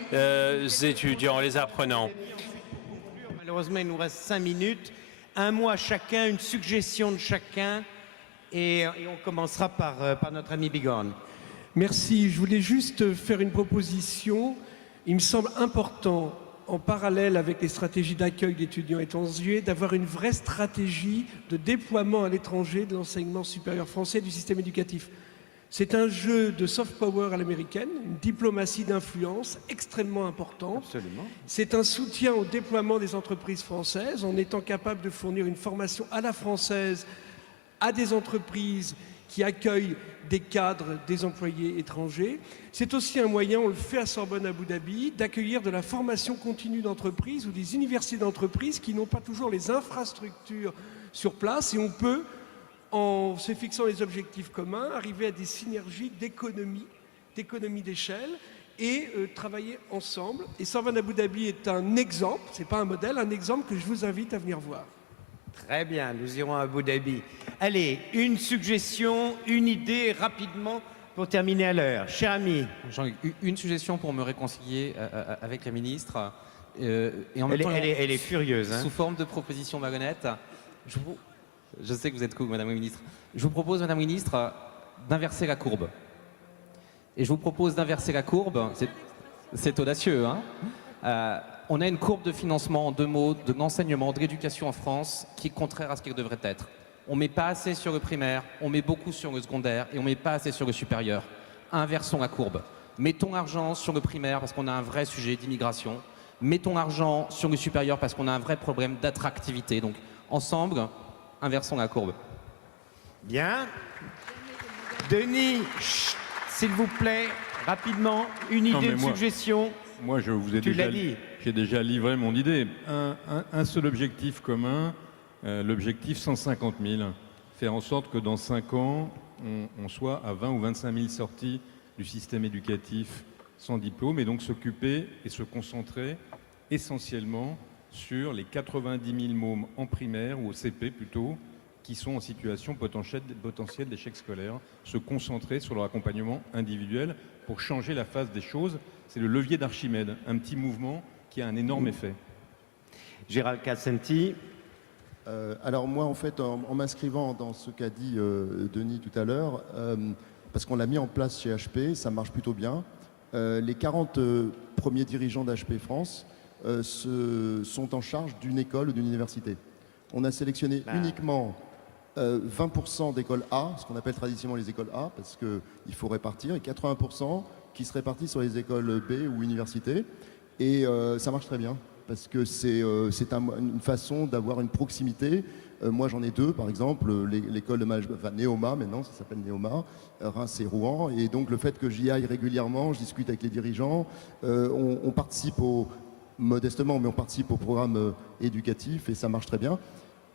étudiants, les apprenants. Malheureusement, il nous reste 5 minutes. Un mot à chacun, une suggestion de chacun, et on commencera par notre ami Bigorne. Merci. Je voulais juste faire une proposition. Il me semble important, en parallèle avec les stratégies d'accueil d'étudiants étrangers, d'avoir une vraie stratégie de déploiement à l'étranger de l'enseignement supérieur français du système éducatif. C'est un jeu de soft power à l'américaine, une diplomatie d'influence extrêmement importante. Absolument. C'est un soutien au déploiement des entreprises françaises en étant capable de fournir une formation à la française à des entreprises qui accueillent des cadres, des employés étrangers. C'est aussi un moyen, on le fait à Sorbonne Abu Dhabi, d'accueillir de la formation continue d'entreprise ou des universités d'entreprise qui n'ont pas toujours les infrastructures sur place et on peut, en se fixant les objectifs communs, arriver à des synergies d'économie d'échelle et travailler ensemble. Et Sorbonne Abu Dhabi est un exemple, c'est pas un modèle, un exemple que je vous invite à venir voir. Très bien, nous irons à Abu Dhabi. Allez, une suggestion, une idée rapidement pour terminer à l'heure. Cher ami. Une suggestion pour me réconcilier avec la ministre. Et en même temps, elle est furieuse. Sous forme de proposition marionnette. Je sais que vous êtes cool, Madame la Ministre. Je vous propose, Madame la Ministre, d'inverser la courbe. Et je vous propose d'inverser la courbe. C'est audacieux, hein. On a une courbe de financement, en 2 mots, de l'enseignement, de l'éducation en France, qui est contraire à ce qu'elle devrait être. On ne met pas assez sur le primaire, on met beaucoup sur le secondaire et on ne met pas assez sur le supérieur. Inversons la courbe. Mettons l'argent sur le primaire parce qu'on a un vrai sujet d'immigration. Mettons l'argent sur le supérieur parce qu'on a un vrai problème d'attractivité. Donc, ensemble, inversons la courbe. Bien. Denis, s'il vous plaît, rapidement, une idée, une suggestion. Moi, je vous ai j'ai déjà livré mon idée. Un seul objectif commun, l'objectif 150 000. Faire en sorte que dans 5 ans, on soit à 20 ou 25 000 sorties du système éducatif sans diplôme et donc s'occuper et se concentrer essentiellement sur les 90 000 mômes en primaire ou au CP plutôt, qui sont en situation potentielle d'échec scolaire, se concentrer sur leur accompagnement individuel pour changer la face des choses. C'est le levier d'Archimède, un petit mouvement qui a un énorme effet. Gérald Cassenti. Alors moi, en fait, en m'inscrivant dans ce qu'a dit Denis tout à l'heure, parce qu'on l'a mis en place chez HP, ça marche plutôt bien. Les 40 premiers dirigeants d'HP France sont en charge d'une école ou d'une université. On a sélectionné uniquement 20% d'écoles A, ce qu'on appelle traditionnellement les écoles A, parce qu'il faut répartir, et 80% qui se répartissent sur les écoles B ou universités. Et ça marche très bien, parce que c'est une façon d'avoir une proximité. Moi, j'en ai 2, par exemple, l'école de management, enfin Neoma, maintenant, ça s'appelle Neoma, Reims et Rouen. Et donc, le fait que j'y aille régulièrement, je discute avec les dirigeants, on participe modestement, mais on participe au programme éducatif et ça marche très bien.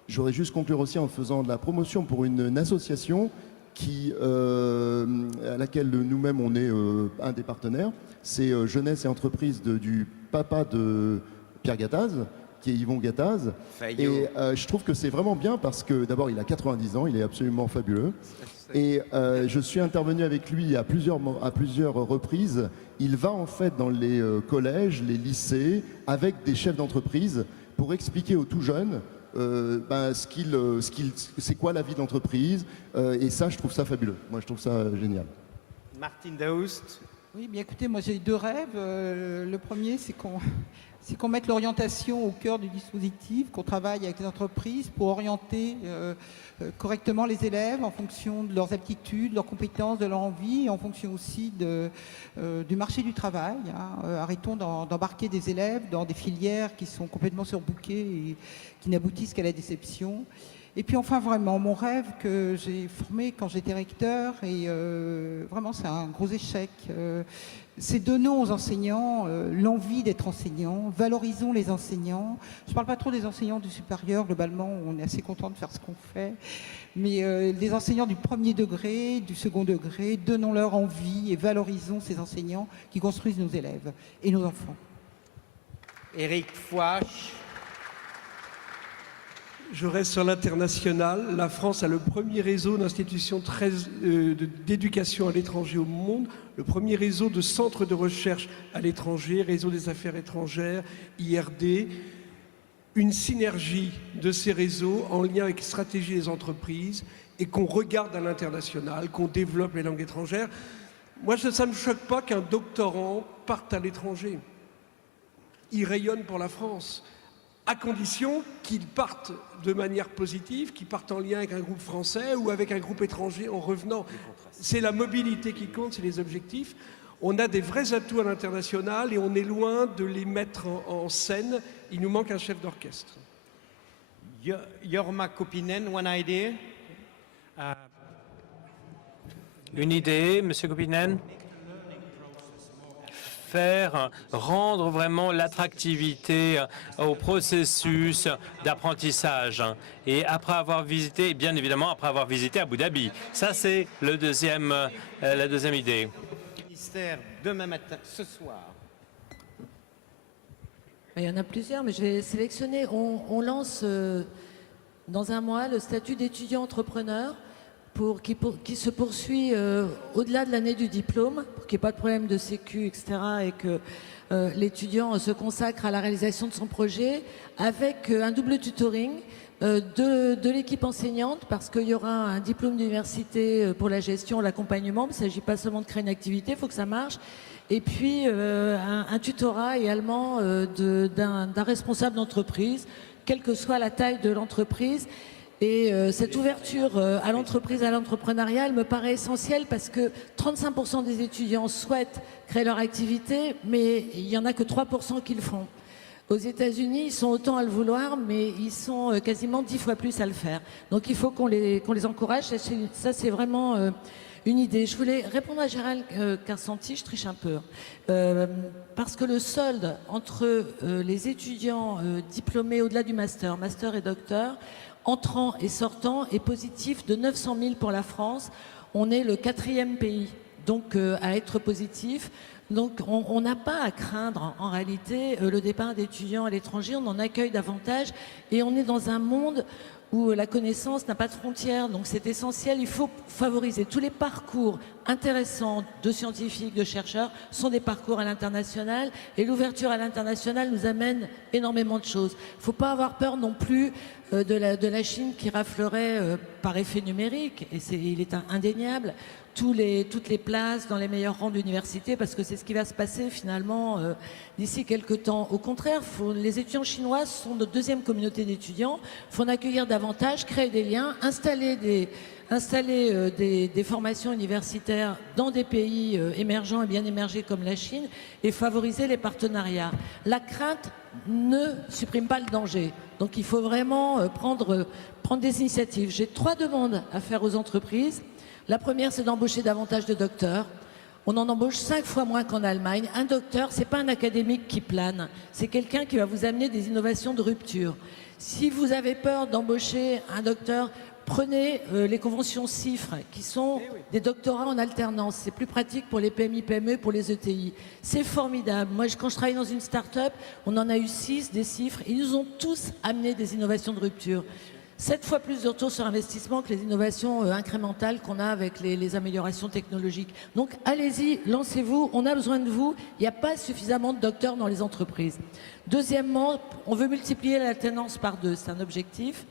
J'aurais juste conclure aussi en faisant de la promotion pour une association à laquelle nous-mêmes on est un des partenaires. C'est Jeunesse et Entreprise du papa de Pierre Gattaz, qui est Yvon Gattaz. Et je trouve que c'est vraiment bien parce que d'abord il a 90 ans, il est absolument fabuleux. Et je suis intervenu avec lui à plusieurs reprises. Il va en fait dans les collèges, les lycées, avec des chefs d'entreprise pour expliquer aux tout jeunes c'est quoi la vie d'entreprise. Et ça, je trouve ça fabuleux. Moi, je trouve ça génial. Martine Daoust. Oui, bien écoutez, moi j'ai 2 rêves. Le premier, c'est qu'on mette l'orientation au cœur du dispositif, qu'on travaille avec les entreprises pour orienter correctement les élèves en fonction de leurs aptitudes, de leurs compétences, de leur envie, et en fonction aussi du marché du travail. Arrêtons d'embarquer des élèves dans des filières qui sont complètement surbookées et qui n'aboutissent qu'à la déception. Et puis enfin, vraiment, mon rêve que j'ai formé quand j'étais recteur, et vraiment c'est un gros échec, c'est donnons aux enseignants l'envie d'être enseignants, valorisons les enseignants. Je ne parle pas trop des enseignants du supérieur, globalement, on est assez content de faire ce qu'on fait, mais les enseignants du premier degré, du second degré, donnons-leur envie et valorisons ces enseignants qui construisent nos élèves et nos enfants. Éric Fouache. Je reste sur l'international. La France a le premier réseau d'institutions d'éducation à l'étranger au monde, le premier réseau de centres de recherche à l'étranger, réseau des affaires étrangères, IRD, une synergie de ces réseaux en lien avec la stratégie des entreprises et qu'on regarde à l'international, qu'on développe les langues étrangères. Moi, ça ne me choque pas qu'un doctorant parte à l'étranger. Il rayonne pour la France, à condition qu'il parte de manière positive, qu'il parte en lien avec un groupe français ou avec un groupe étranger en revenant. C'est la mobilité qui compte, c'est les objectifs. On a des vrais atouts à l'international et on est loin de les mettre en scène. Il nous manque un chef d'orchestre. Jorma Kopinen, one idea. Une idée, Monsieur Kopinen? Rendre vraiment l'attractivité au processus d'apprentissage. Et après avoir visité, bien évidemment, après avoir visité Abu Dhabi. Ça, c'est la deuxième idée. Ministère demain matin, ce soir. Il y en a plusieurs, mais je vais sélectionner. On lance dans un mois le statut d'étudiant entrepreneur qui se poursuit au-delà de l'année du diplôme, pour qu'il n'y ait pas de problème de sécu, etc., et que l'étudiant se consacre à la réalisation de son projet, avec un double tutoring de l'équipe enseignante, parce qu'il y aura un diplôme d'université pour la gestion, l'accompagnement. Il ne s'agit pas seulement de créer une activité, il faut que ça marche. Et puis un tutorat également d'un responsable d'entreprise, quelle que soit la taille de l'entreprise. Et cette ouverture à l'entreprise, à l'entrepreneuriat, elle me paraît essentielle parce que 35% des étudiants souhaitent créer leur activité, mais il n'y en a que 3% qui le font. Aux États-Unis, ils sont autant à le vouloir, mais ils sont quasiment 10 fois plus à le faire. Donc il faut qu'on les encourage. Ça, c'est vraiment une idée. Je voulais répondre à Gérald Carsanti, je triche un peu. Parce que le solde entre les étudiants diplômés au-delà du master et docteur, entrant et sortant, est positif de 900 000 pour la France. On est le 4e pays donc à être positif. Donc on n'a pas à craindre en réalité le départ d'étudiants à l'étranger. On en accueille davantage et on est dans un monde où la connaissance n'a pas de frontières. Donc c'est essentiel. Il faut favoriser tous les parcours intéressants de scientifiques, de chercheurs sont des parcours à l'international. Et l'ouverture à l'international nous amène énormément de choses. Il ne faut pas avoir peur non plus de la Chine qui raflerait par effet numérique, et il est indéniable, toutes les places dans les meilleurs rangs d'université, parce que c'est ce qui va se passer finalement d'ici quelques temps. Au contraire, les étudiants chinois sont notre deuxième communauté d'étudiants, il faut en accueillir davantage, créer des liens, installer des formations universitaires dans des pays émergents et bien émergés comme la Chine, et favoriser les partenariats. La crainte ne supprime pas le danger. Donc il faut vraiment prendre des initiatives. J'ai 3 demandes à faire aux entreprises. La première, c'est d'embaucher davantage de docteurs. On en embauche 5 fois moins qu'en Allemagne. Un docteur, ce n'est pas un académique qui plane. C'est quelqu'un qui va vous amener des innovations de rupture. Si vous avez peur d'embaucher un docteur, prenez les conventions CIFRE, qui sont des doctorats en alternance. C'est plus pratique pour les PMI, PME, pour les ETI. C'est formidable. Moi, quand je travaillais dans une start-up, on en a eu 6 des CIFRE. Ils nous ont tous amené des innovations de rupture. 7 fois plus de retour sur investissement que les innovations incrémentales qu'on a avec les améliorations technologiques. Donc allez-y, lancez-vous, on a besoin de vous. Il n'y a pas suffisamment de docteurs dans les entreprises. Deuxièmement, on veut multiplier l'alternance par 2, c'est un objectif.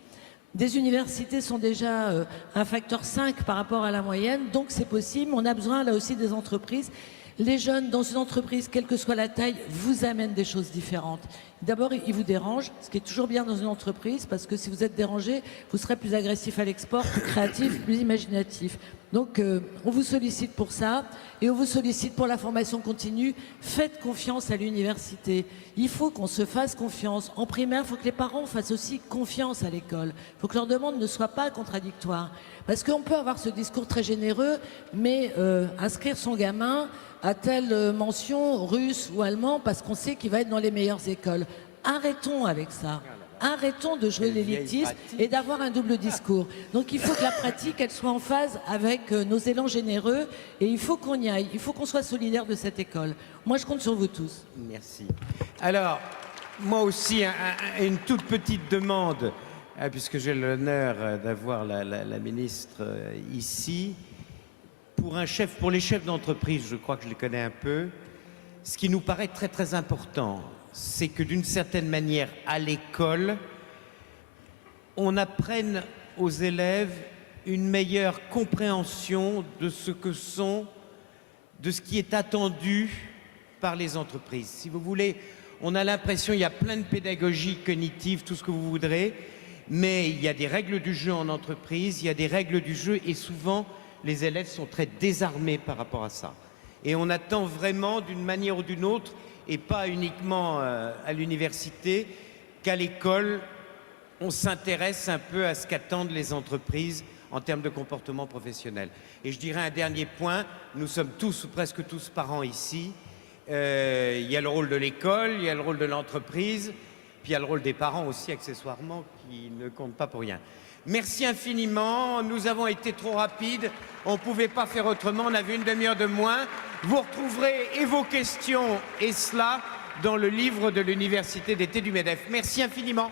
Des universités sont déjà un facteur 5 par rapport à la moyenne, donc c'est possible. On a besoin là aussi des entreprises. Les jeunes dans une entreprise, quelle que soit la taille, vous amènent des choses différentes. D'abord, ils vous dérangent, ce qui est toujours bien dans une entreprise, parce que si vous êtes dérangé, vous serez plus agressif à l'export, plus créatif, plus imaginatif. Donc, on vous sollicite pour ça, et on vous sollicite pour la formation continue. Faites confiance à l'université. Il faut qu'on se fasse confiance. En primaire, il faut que les parents fassent aussi confiance à l'école. Il faut que leur demande ne soit pas contradictoire. Parce qu'on peut avoir ce discours très généreux, mais inscrire son gamin à telle mention russe ou allemand parce qu'on sait qu'il va être dans les meilleures écoles. Arrêtons avec ça. Arrêtons de jouer l'élitisme et d'avoir un double discours. Donc il faut que la pratique, elle soit en phase avec nos élans généreux et il faut qu'on y aille. Il faut qu'on soit solidaire de cette école. Moi, je compte sur vous tous. Merci. Alors, moi aussi, une toute petite demande, puisque j'ai l'honneur d'avoir la ministre ici. Pour les chefs d'entreprise, je crois que je les connais un peu, ce qui nous paraît très très important, c'est que d'une certaine manière, à l'école, on apprenne aux élèves une meilleure compréhension de ce qui est attendu par les entreprises. Si vous voulez, on a l'impression, il y a plein de pédagogie cognitive, tout ce que vous voudrez, mais il y a des règles du jeu en entreprise, il y a des règles du jeu et souvent, les élèves sont très désarmés par rapport à ça. Et on attend vraiment d'une manière ou d'une autre, et pas uniquement à l'université, qu'à l'école, on s'intéresse un peu à ce qu'attendent les entreprises en termes de comportement professionnel. Et je dirais un dernier point, nous sommes tous ou presque tous parents ici. Il y a le rôle de l'école, il y a le rôle de l'entreprise, puis il y a le rôle des parents aussi accessoirement qui ne compte pas pour rien. Merci infiniment, nous avons été trop rapides, on ne pouvait pas faire autrement, on avait une demi-heure de moins. Vous retrouverez et vos questions et cela dans le livre de l'Université d'été du MEDEF. Merci infiniment.